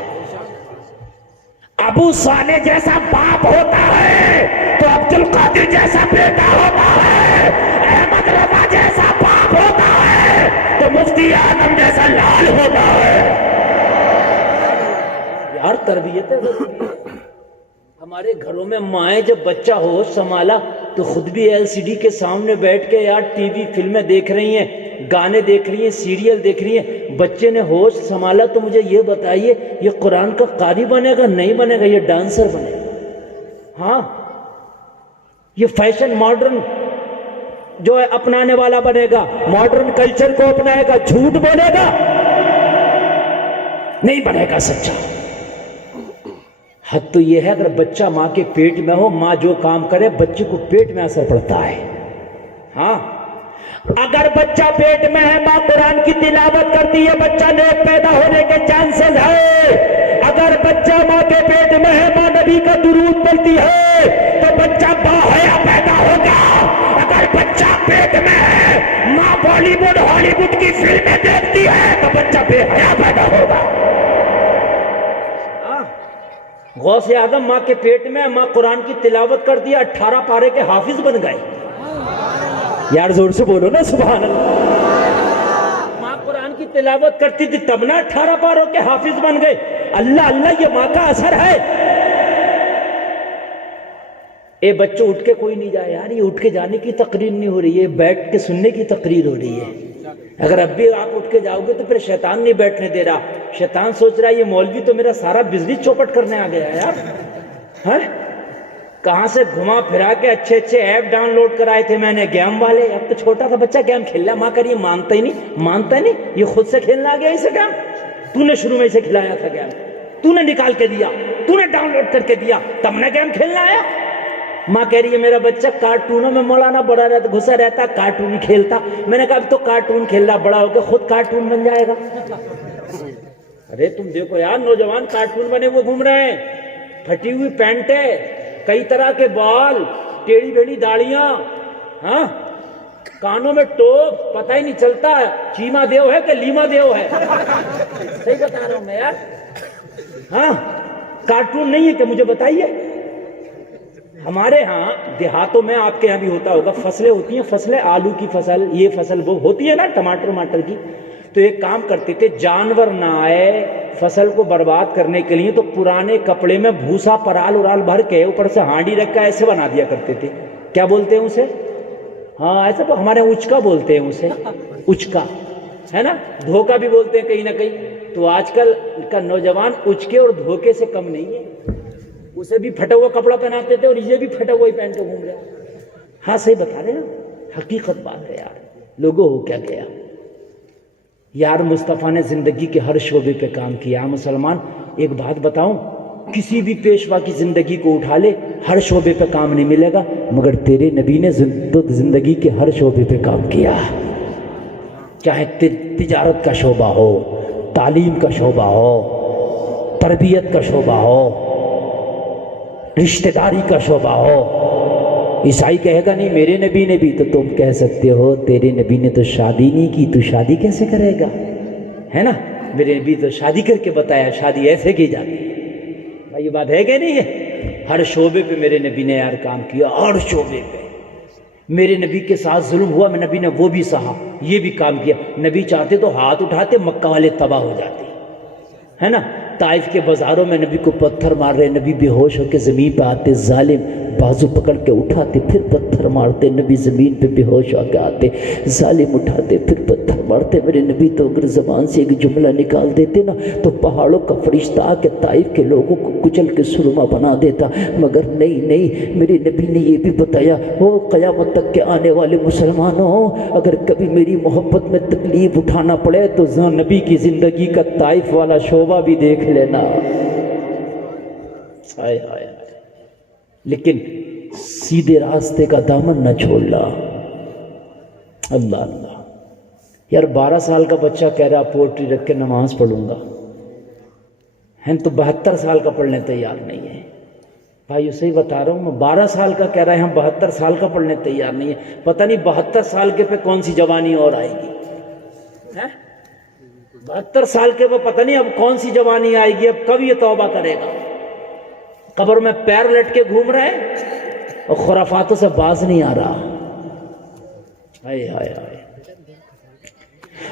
ابو صالح جیسا باپ ہوتا ہے تو عبد القادر جیسا بیٹا ہوتا ہے، احمد رضا جیسا باپ ہوتا ہے تو مفتی اعظم جیسا لال ہوتا ہے۔ یار تربیت ہے ضروری ہے۔ ہمارے گھروں میں مائیں جب بچہ ہو سنبھالا تو خود بھی ایل سی ڈی کے سامنے بیٹھ کے یار ٹی وی فلمیں دیکھ رہی ہیں، گانے دیکھ رہی ہیں، سیریل دیکھ رہی ہیں۔ بچے نے ہوش سنبھالا تو مجھے یہ بتائیے یہ قرآن کا قاری بنے گا نہیں بنے گا، یہ ڈانسر بنے گا؟ ہاں یہ فیشن ماڈرن جو ہے اپنانے والا بنے گا، ماڈرن کلچر کو اپنائے گا، جھوٹ بولے گا نہیں بنے گا سچا۔ حد تو یہ ہے اگر بچہ ماں کے پیٹ میں ہو، ماں جو کام کرے بچے کو پیٹ میں اثر پڑتا ہے۔ ہاں اگر بچہ پیٹ میں ہے ماں قرآن کی تلاوت کرتی ہے، بچہ نیک پیدا ہونے کے چانسز ہے۔ اگر بچہ ماں کے پیٹ میں ہے ماں نبی کا درود پڑھتی ہے تو بچہ باحیا پیدا ہوگا۔ اگر بچہ پیٹ میں ہے ماں بالی ووڈ ہالی ووڈ کی فلمیں دیکھتی ہے تو بچہ بے حیا پیدا ہوگا۔ غوث اعظم ماں کے پیٹ میں ماں قرآن کی تلاوت کر دیا، 18 پارے کے حافظ بن گئے۔ یار زور سے بولو نا سبحان اللہ۔ ماں قرآن کی تلاوت کرتی تھی تب نا 18 پاروں کے حافظ بن گئے۔ اللہ اللہ یہ ماں کا اثر ہے۔ اے بچوں اٹھ کے کوئی نہیں جائے یار، یہ اٹھ کے جانے کی تقریر نہیں ہو رہی ہے، بیٹھ کے سننے کی تقریر ہو رہی ہے۔ اگر اب بھی آپ اٹھ کے جاؤ گے تو پھر شیطان نہیں بیٹھنے دے رہا، شیطان سوچ رہا ہے یہ مولوی تو میرا سارا بزنس چوپٹ کرنے آ گیا ہے یار۔ ہاں کہاں سے گھما پھرا کے اچھے اچھے ایپ ڈاؤن لوڈ کرائے تھے میں نے گیم والے، اب تو چھوٹا سا بچہ گیم کھیل رہا ہے، ماں کر یہ مانتا ہی نہیں، یہ خود سے کھیلنا آ گیا اسے گیم۔ تو نے شروع میں اسے کھلایا تھا گیم، تو نے نکال کے دیا، تو نے ڈاؤن لوڈ کر کے دیا، تب نے گیم کھیلنا آیا۔ ماں کہہ رہی ہے میرا بچہ کارٹونوں میں مولانا بڑا رہتا، گھسا رہتا، کارٹون ہی کھیلتا۔ میں نے کہا اب تو کارٹون کھیل رہا، بڑا ہو کے خود کارٹون بن جائے گا۔ ارے تم دیکھو یار نوجوان کارٹون بنے وہ گھوم رہے ہیں، پھٹی ہوئی پینٹیں، کئی طرح کے بال، ٹیڑھی بیڑھی داڑیاں، ہاں کانوں میں ٹوپ، پتہ ہی نہیں چلتا چیما دیو ہے کہ لیما دیو ہے۔ صحیح بتا رہا ہوں میں یار، ہاں کارٹون نہیں ہے کہ مجھے بتائیے۔ ہمارے ہاں دیہاتوں میں آپ کے یہاں بھی ہوتا ہوگا، فصلیں ہوتی ہیں، فصلیں آلو کی فصل، یہ فصل وہ ہوتی ہے نا، ٹماٹر کی، تو ایک کام کرتے تھے جانور نہ آئے فصل کو برباد کرنے کے لیے تو پرانے کپڑے میں بھوسا پرال ارال بھر کے اوپر سے ہانڈی رکھ کے ایسے بنا دیا کرتے تھے۔ کیا بولتے ہیں اسے؟ ہاں ایسا تو ہمارے اچکا بولتے ہیں اسے، اچکا ہے نا، دھوکا بھی بولتے ہیں کہیں نہ کہیں۔ تو آج کل کا نوجوان اچکے اور دھوکے سے کم نہیں ہے، اسے بھی پھٹا ہوا کپڑا پہناتے تھے اور یہ بھی پھٹا ہوا ہی پہن کے گھوم رہا۔ ہاں صحیح بتا رہے ہیں، حقیقت بات ہے یار۔ لوگوں ہو کیا گیا یار، مصطفیٰ نے زندگی کے ہر شعبے پہ کام کیا۔ مسلمان ایک بات بتاؤں، کسی بھی پیشوا کی زندگی کو اٹھا لے ہر شعبے پہ کام نہیں ملے گا، مگر تیرے نبی نے زندگی کے ہر شعبے پہ کام کیا۔ چاہے تجارت کا شعبہ ہو، تعلیم کا شعبہ ہو، تربیت کا شعبہ ہو، رشتہ داری کا شعبہ ہو۔ عیسائی کہے گا نہیں میرے نبی نے بھی، تو تم کہہ سکتے ہو تیرے نبی نے تو شادی نہیں کی، تو شادی کیسے کرے گا؟ ہے نا. میرے نبی تو شادی کر کے بتایا شادی ایسے کی جاتی ہے. بھائی یہ بات ہے کہ نہیں ہے؟ ہر شعبے پہ میرے نبی نے یار کام کیا. ہر شعبے پہ میرے نبی کے ساتھ ظلم ہوا, میں نبی نے وہ بھی سہا, یہ بھی کام کیا. نبی چاہتے تو ہاتھ اٹھاتے مکہ والے تباہ ہو جاتے, ہے نا. طائف کے بازاروں میں نبی کو پتھر مار رہے, نبی بے ہوش ہو کے زمین پہ آتے, ظالم بازو پکڑ کے اٹھاتے پھر پتھر مارتے, نبی زمین پہ بے ہوش ہو کے آتے, ظالم اٹھاتے پھر پتھر مارتے. میرے نبی تو اگر زبان سے ایک جملہ نکال دیتے نا تو پہاڑوں کا فرشتہ آ کے طائف کے لوگوں کو کچل کے سرما بنا دیتا. مگر نہیں, میرے نبی نے یہ بھی بتایا, وہ قیامت تک کے آنے والے مسلمانوں, اگر کبھی میری محبت میں تکلیف اٹھانا پڑے تو نبی کی زندگی کا طائف والا شعبہ بھی دیکھ لینا. لیکن سیدھے راستے کا دامن نہ چھوڑنا. اللہ اللہ یار, 12 سال کا بچہ کہہ رہا پوٹری رکھ کے نماز پڑھوں گا, ہم تو 72 سال کا پڑھنے تیار نہیں ہے. بھائی صحیح بتا رہا ہوں میں, 12 سال کا کہہ رہا ہے, ہم 72 سال کا پڑھنے تیار نہیں ہے. پتہ نہیں 72 سال کے پہ کون سی جوانی اور آئے گی. 72 سال کے پہ پتہ نہیں اب کون سی جوانی آئے گی, اب کب یہ توبہ کرے گا. قبر میں پیر لٹ کے گھوم رہے اور خرافاتوں سے باز نہیں آ رہا. ہائے ہائے ہائے.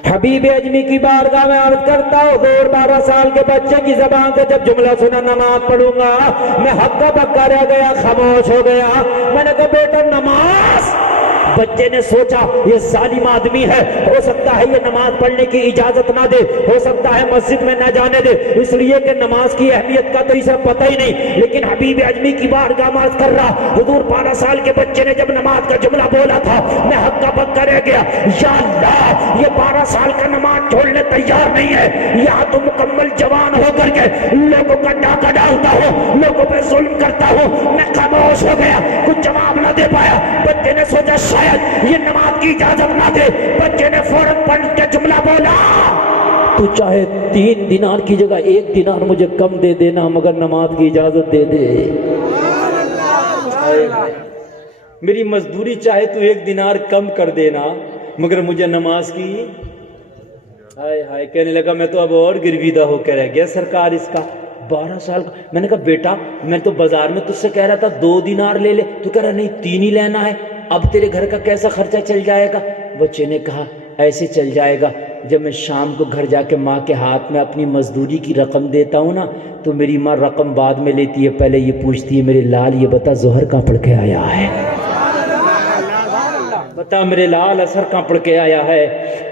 حبیب اجمی کی بارگاہ میں عرض کرتا ہوں, حضور 12 سال کے بچے کی زبان سے جب جملہ سنا نماز پڑھوں گا, میں ہکا بکا رہ گیا, خاموش ہو گیا. میں نے کہا بیٹا نماز. بچے نے سوچا یہ ظالم آدمی ہے, ہو سکتا ہے یہ نماز پڑھنے کی اجازت نہ دے, ہو سکتا ہے مسجد میں نہ جانے دے, اس لیے کہ نماز کی اہمیت کا تو اسے پتہ ہی نہیں. لیکن حبیب اجمی کی بارگاہ میں عرض کر رہا, حضور 12 سال کے بچے نے جب نماز کا جملہ بولا تھا میں ہکا بکا رہ گیا. یا اللہ, یہ 12 سال کا نماز چھوڑنے تیار نہیں ہے, یہاں تو مکمل جوان ہو کر کے لوگوں کا ڈاکہ ڈالتا ہوں, لوگوں پہ ظلم کرتا ہوں. میں خاموش ہو گیا, کچھ جواب نہ دے پایا. بچے نے سوچا شاید یہ نماز کی اجازت نہ دے. بچے نے فوراً پڑھ کے جملہ بولا, تو چاہے 3 دینار کی جگہ 1 دینار مجھے کم دے دینا, مگر نماز کی اجازت دے دے. میری مزدوری چاہے تو 1 دینار کم کر دینا, مگر مجھے نماز کی. ہائے ہائے, کہنے لگا میں تو اب اور گرویدہ ہو کے رہ گیا سرکار اس کا. 12 سال کا. میں نے کہا بیٹا میں تو بازار میں تجھ سے کہہ رہا تھا 2 دینار لے لے, تو کہہ رہا نہیں 3 ہی لینا ہے. اب تیرے گھر کا کیسا خرچہ چل جائے گا. بچے نے کہا ایسے چل جائے گا, جب میں شام کو گھر جا کے ماں کے ہاتھ میں اپنی مزدوری کی رقم دیتا ہوں نا, تو میری ماں رقم بعد میں لیتی ہے, پہلے یہ پوچھتی ہے میرے لال یہ بتا ظہر کہاں پڑھ کے آیا ہے, بتا میرے لال اثر کہاں پڑھ کے آیا ہے.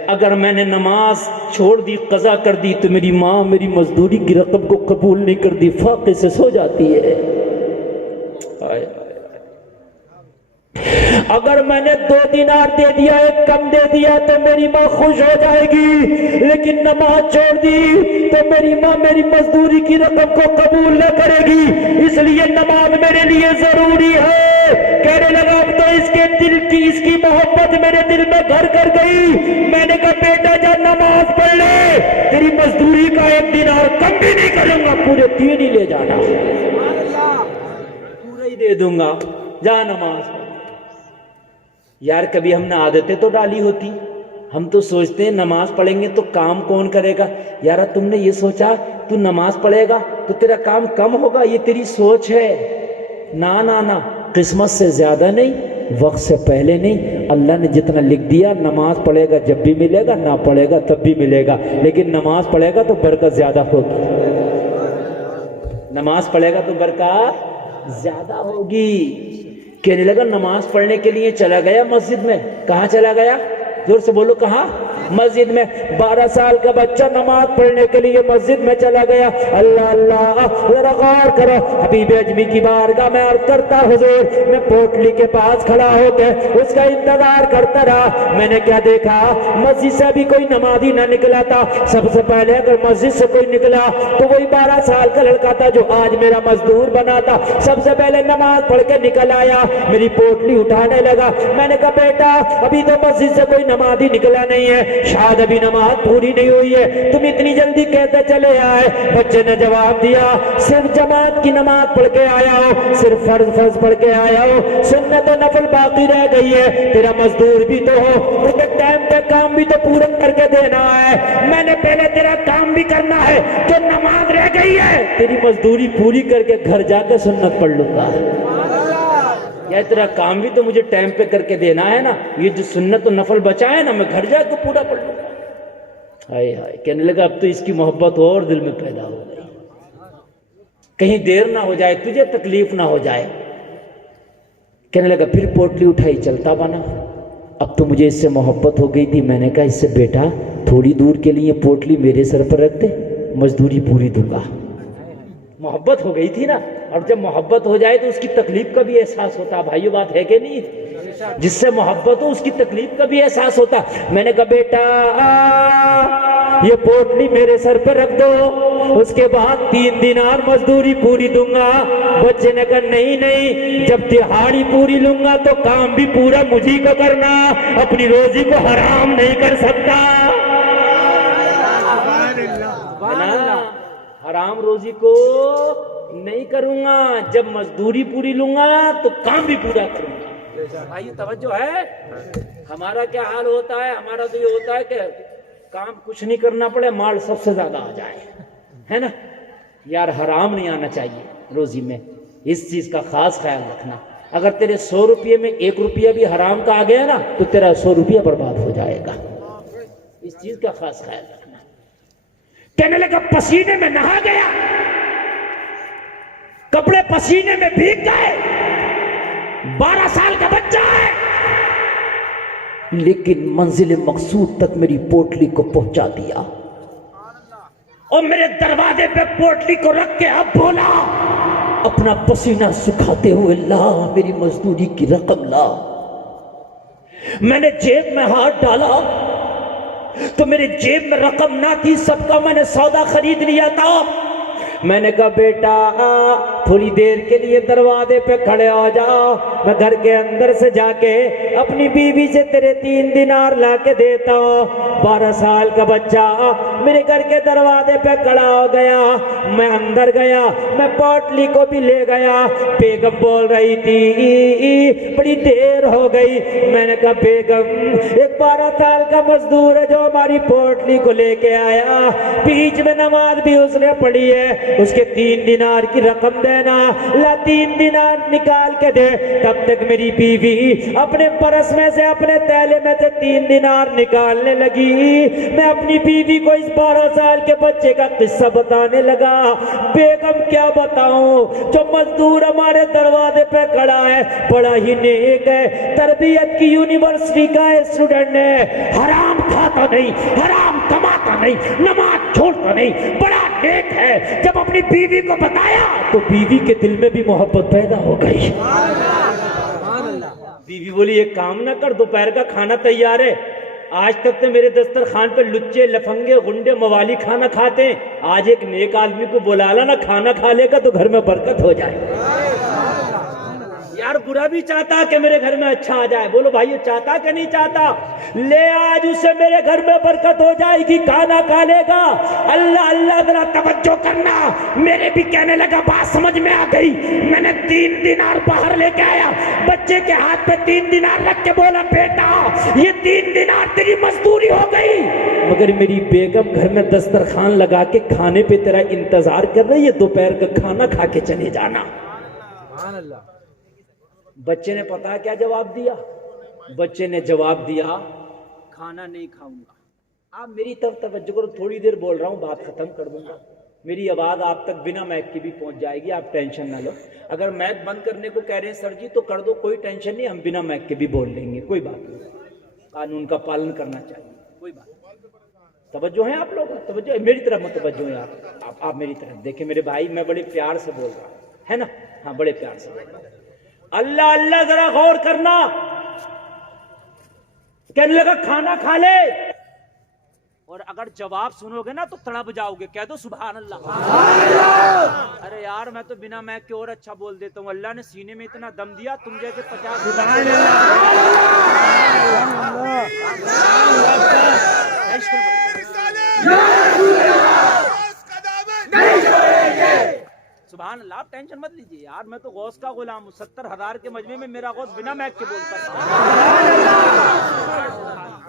اگر میں نے نماز چھوڑ دی, قضا کر دی, تو میری ماں میری مزدوری کی رقم کو قبول نہیں کر دی, فاقے سے سو جاتی ہے. اگر میں نے 2 دینار دے دیا, 1 کم دے دیا, تو میری ماں خوش ہو جائے گی. لیکن نماز چھوڑ دی تو میری ماں میری مزدوری کی رقم کو قبول نہ کرے گی, اس لیے نماز میرے لیے ضروری ہے. کہنے لگا اب تو اس کے دل کی, اس کی محبت میرے دل میں گھر کر گئی. میں نے کہا بیٹا جا نماز پڑھ لے, تیری مزدوری کا 1 دینار کم بھی نہیں کروں گا, پورے 3 ہی لے جانا, پورا ہی دے دوں گا, جا نماز. یار کبھی ہم نے عادتیں تو ڈالی ہوتی, ہم تو سوچتے ہیں نماز پڑھیں گے تو کام کون کرے گا. یار تم نے یہ سوچا تو نماز پڑھے گا تو تیرا کام کم ہوگا, یہ تیری سوچ ہے. نا, قسمت سے زیادہ نہیں, وقت سے پہلے نہیں. اللہ نے جتنا لکھ دیا, نماز پڑھے گا جب بھی ملے گا, نہ پڑھے گا تب بھی ملے گا, لیکن نماز پڑھے گا تو برکت زیادہ ہوگی. نماز پڑھے گا تو برکت زیادہ ہوگی. کہنے لگا نماز پڑھنے کے لیے چلا گیا مسجد میں. کہاں چلا گیا, زور سے بولو کہاں, مسجد میں. 12 سال کا بچہ نماز پڑھنے کے لیے مسجد میں چلا گیا. اللہ اللہ, ذرا غور کرو. حبیب اجمی کی بارگاہ میں عرض کرتا حضور, میں پوٹلی کے پاس کھڑا ہو کے اس کا انتظار کرتا رہا. میں نے کیا دیکھا, مسجد سے بھی کوئی نمازی نہ نکلا تھا. سب سے پہلے اگر مسجد سے کوئی نکلا تو وہی 12 سال کا لڑکا تھا جو آج میرا مزدور بنا تھا. سب سے پہلے نماز پڑھ کے نکل آیا, میری پوٹلی اٹھانے لگا. میں نے کہا بیٹا ابھی تو مسجد سے کوئی نمازی نکلا نہیں ہے, شاید ابھی نماز پوری نہیں ہوئی ہے, تم اتنی جلدی کیسے چلے آئے. بچے نے جواب دیا صرف جماعت کی نماز پڑھ کے آیا ہو, صرف فرض پڑھ کے آیا ہو, سنت و نفل باقی رہ گئی ہے. تیرا مزدور بھی تو ہو, مجھے ٹائم پہ کام بھی تو پورا کر کے دینا ہے، میں نے پہلے تیرا کام بھی کرنا ہے، جو نماز رہ گئی ہے تیری مزدوری پوری کر کے گھر جا کے سنت پڑھ لوں گا، یا تیرا کام بھی تو مجھے ٹائم پہ کر کے دینا ہے نا، یہ جو سنت و نفل بچا ہے نا میں گھر جا کے پورا پڑھ لوں گا۔ ہائے ہائے، کہنے لگا اب تو اس کی محبت اور دل میں پیدا ہو گئی، کہیں دیر نہ ہو جائے، تجھے تکلیف نہ ہو جائے۔ کہنے لگا پھر پوٹلی اٹھائی چلتا بنا، اب تو مجھے اس سے محبت ہو گئی تھی، میں نے کہا اس سے بیٹا تھوڑی دور کے لیے پوٹلی میرے سر پر رکھ دے، مزدوری پوری دوں گا۔ محبت ہو گئی تھی نا، اور جب محبت ہو جائے تو اس کی تکلیف کا بھی احساس ہوتا، بھائیو بات ہے کہ نہیں؟ جس سے محبت ہو اس کی تکلیف کا بھی احساس ہوتا۔ میں نے کہا بیٹا یہ پوٹلی میرے سر پہ رکھ دو، اس کے بعد 3 دینار مزدوری پوری دوں گا۔ بچے نے کہا نہیں نہیں، جب دہاڑی پوری لوں گا تو کام بھی پورا مجھے کو کرنا، اپنی روزی کو حرام نہیں کر سکتا، حرام روزی کو نہیں کروں گا، جب مزدوری پوری لوں گا تو کام بھی پورا کروں گا۔ بھائی توجہ ہے، ہمارا کیا حال ہوتا ہے؟ ہمارا تو یہ ہوتا ہے کہ کام کچھ نہیں کرنا پڑے، مال سب سے زیادہ آ جائے، ہے نا یار؟ حرام نہیں آنا چاہیے روزی میں، اس چیز کا خاص خیال رکھنا۔ اگر تیرے 100 روپے میں 1 روپیہ بھی حرام کا آ گیا نا تو تیرا 100 روپیہ برباد ہو جائے گا، اس چیز کا خاص خیال رکھنا۔ کہنے لگا پسینے میں نہا گیا، کپڑے پسینے میں بھیگ گئے، 12 سال کا بچہ ہے، لیکن منزل مقصود تک میری پوٹلی کو پہنچا دیا، اور میرے دروازے پہ پوٹلی کو رکھ کے اب بولا اپنا پسینہ سکھاتے ہوئے لا میری مزدوری کی رقم لا۔ میں نے جیب میں ہاتھ ڈالا تو میرے جیب میں رقم نہ تھی، سب کا میں نے سودا خرید لیا تھا۔ میں نے کہا بیٹا تھوڑی دیر کے لیے دروازے پہ کھڑے ہو جاؤ، میں گھر کے اندر سے جا کے اپنی بیوی سے تیرے 3 دینار لا کے دیتا ہوں۔ 12 سال کا بچہ میرے گھر کے دروازے پہ کھڑا ہو گیا، میں اندر گیا، میں پوٹلی کو بھی لے گیا۔ بیگم بول رہی تھی بڑی دیر ہو گئی، میں نے کہا بیگم ایک 12 سال کا مزدور ہے جو ہماری پوٹلی کو لے کے آیا، بیچ میں نماز بھی اس نے پڑھی ہے، اس کے 3 دینار کی رقم دینا، لا 3 دینار نکال کے دے۔ تب تک میری بیوی اپنے پرس میں سے اپنے تھیلے میں سے 3 دینار نکالنے لگی۔ میں اپنی بیوی کو اس 12 سال کے بچے کا قصہ بتانے لگا۔ بیگم کیا بتاؤں، جو مزدور ہمارے دروازے پہ کھڑا ہے بڑا ہی نیک ہے، تربیت کی یونیورسٹی کا اسٹوڈنٹ ہے، حرام کھاتا نہیں، حرام کماتا نہیں، نماز چھوڑتا نہیں، بڑا نیک ہے۔ جب اپنی بیوی کو بتایا تو بیوی کے دل میں بھی محبت پیدا ہو گئی۔ بیوی بولی ایک کام نہ کر، دوپہر کا کھانا تیار ہے، آج تک تو میرے دسترخوان پہ لچے لفنگے غنڈے موالی کھانا کھاتے ہیں، آج ایک نیک آدمی کو بلا لانا، کھانا کھا لے گا تو گھر میں برکت ہو جائے۔ یار برا بھی چاہتا کہ میرے گھر میں اچھا آ جائے، بولو بھائی چاہتا کہ نہیں چاہتا؟ لے آج اسے میرے گھر میں برکت ہو جائے گی، کھانا کھا لے گا۔ اللہ اللہ ذرا توجہ کرنا، میرے بھی کہنے لگا بات سمجھ میں آ گئی۔ میں نے 3 دینار باہر لے کے آیا، بچے کے ہاتھ پہ 3 دینار رکھ کے بولا بیٹا یہ 3 دینار تیری مزدوری ہو گئی۔ مگر میری بیگم گھر میں دسترخوان لگا کے کھانے پہ تیرا انتظار کر رہی ہے، دوپہر کا کھانا کھا کے چلے جانا۔ بچے نے پتا کیا جواب دیا؟ بچے نے جواب دیا کھانا نہیں کھاؤں گا۔ آپ میری طرف توجہ کرو، تھوڑی دیر بول رہا ہوں، بات ختم کر دوں گا، میری آواز آپ تک بنا مائک کی بھی پہنچ جائے گی، آپ ٹینشن نہ لو۔ اگر مائک بند کرنے کو کہہ رہے ہیں سر جی تو کر دو، کوئی ٹینشن نہیں، ہم بنا مائک کے بھی بول لیں گے، کوئی بات نہیں، قانون کا پالن کرنا چاہیے، کوئی بات نہیں۔ توجہ ہے آپ لوگ؟ توجہ میری طرف متوجہ ہیں آپ میری طرف دیکھیں میرے بھائی، میں بڑے پیار سے بول رہا ہوں، ہے نا؟ ہاں بڑے پیار سے بول رہا ہوں۔ اللہ اللہ ذرا غور کرنا، کہنے لگا کھانا کھا لے، اور اگر جواب سنو گے نا تو تڑپ جاؤ گے، کہہ دو سبحان اللہ۔ ارے یار میں تو بنا میک کے اور اچھا بول دیتا ہوں، اللہ نے سینے میں اتنا دم دیا، تم جیسے 50 سبحان اللہ۔ آپ ٹینشن مت لیجیے یار، میں تو غوث کا غلام ہوں، 70,000 کے مجمع میں میرا غوث بنا میک کے بولتا ہے۔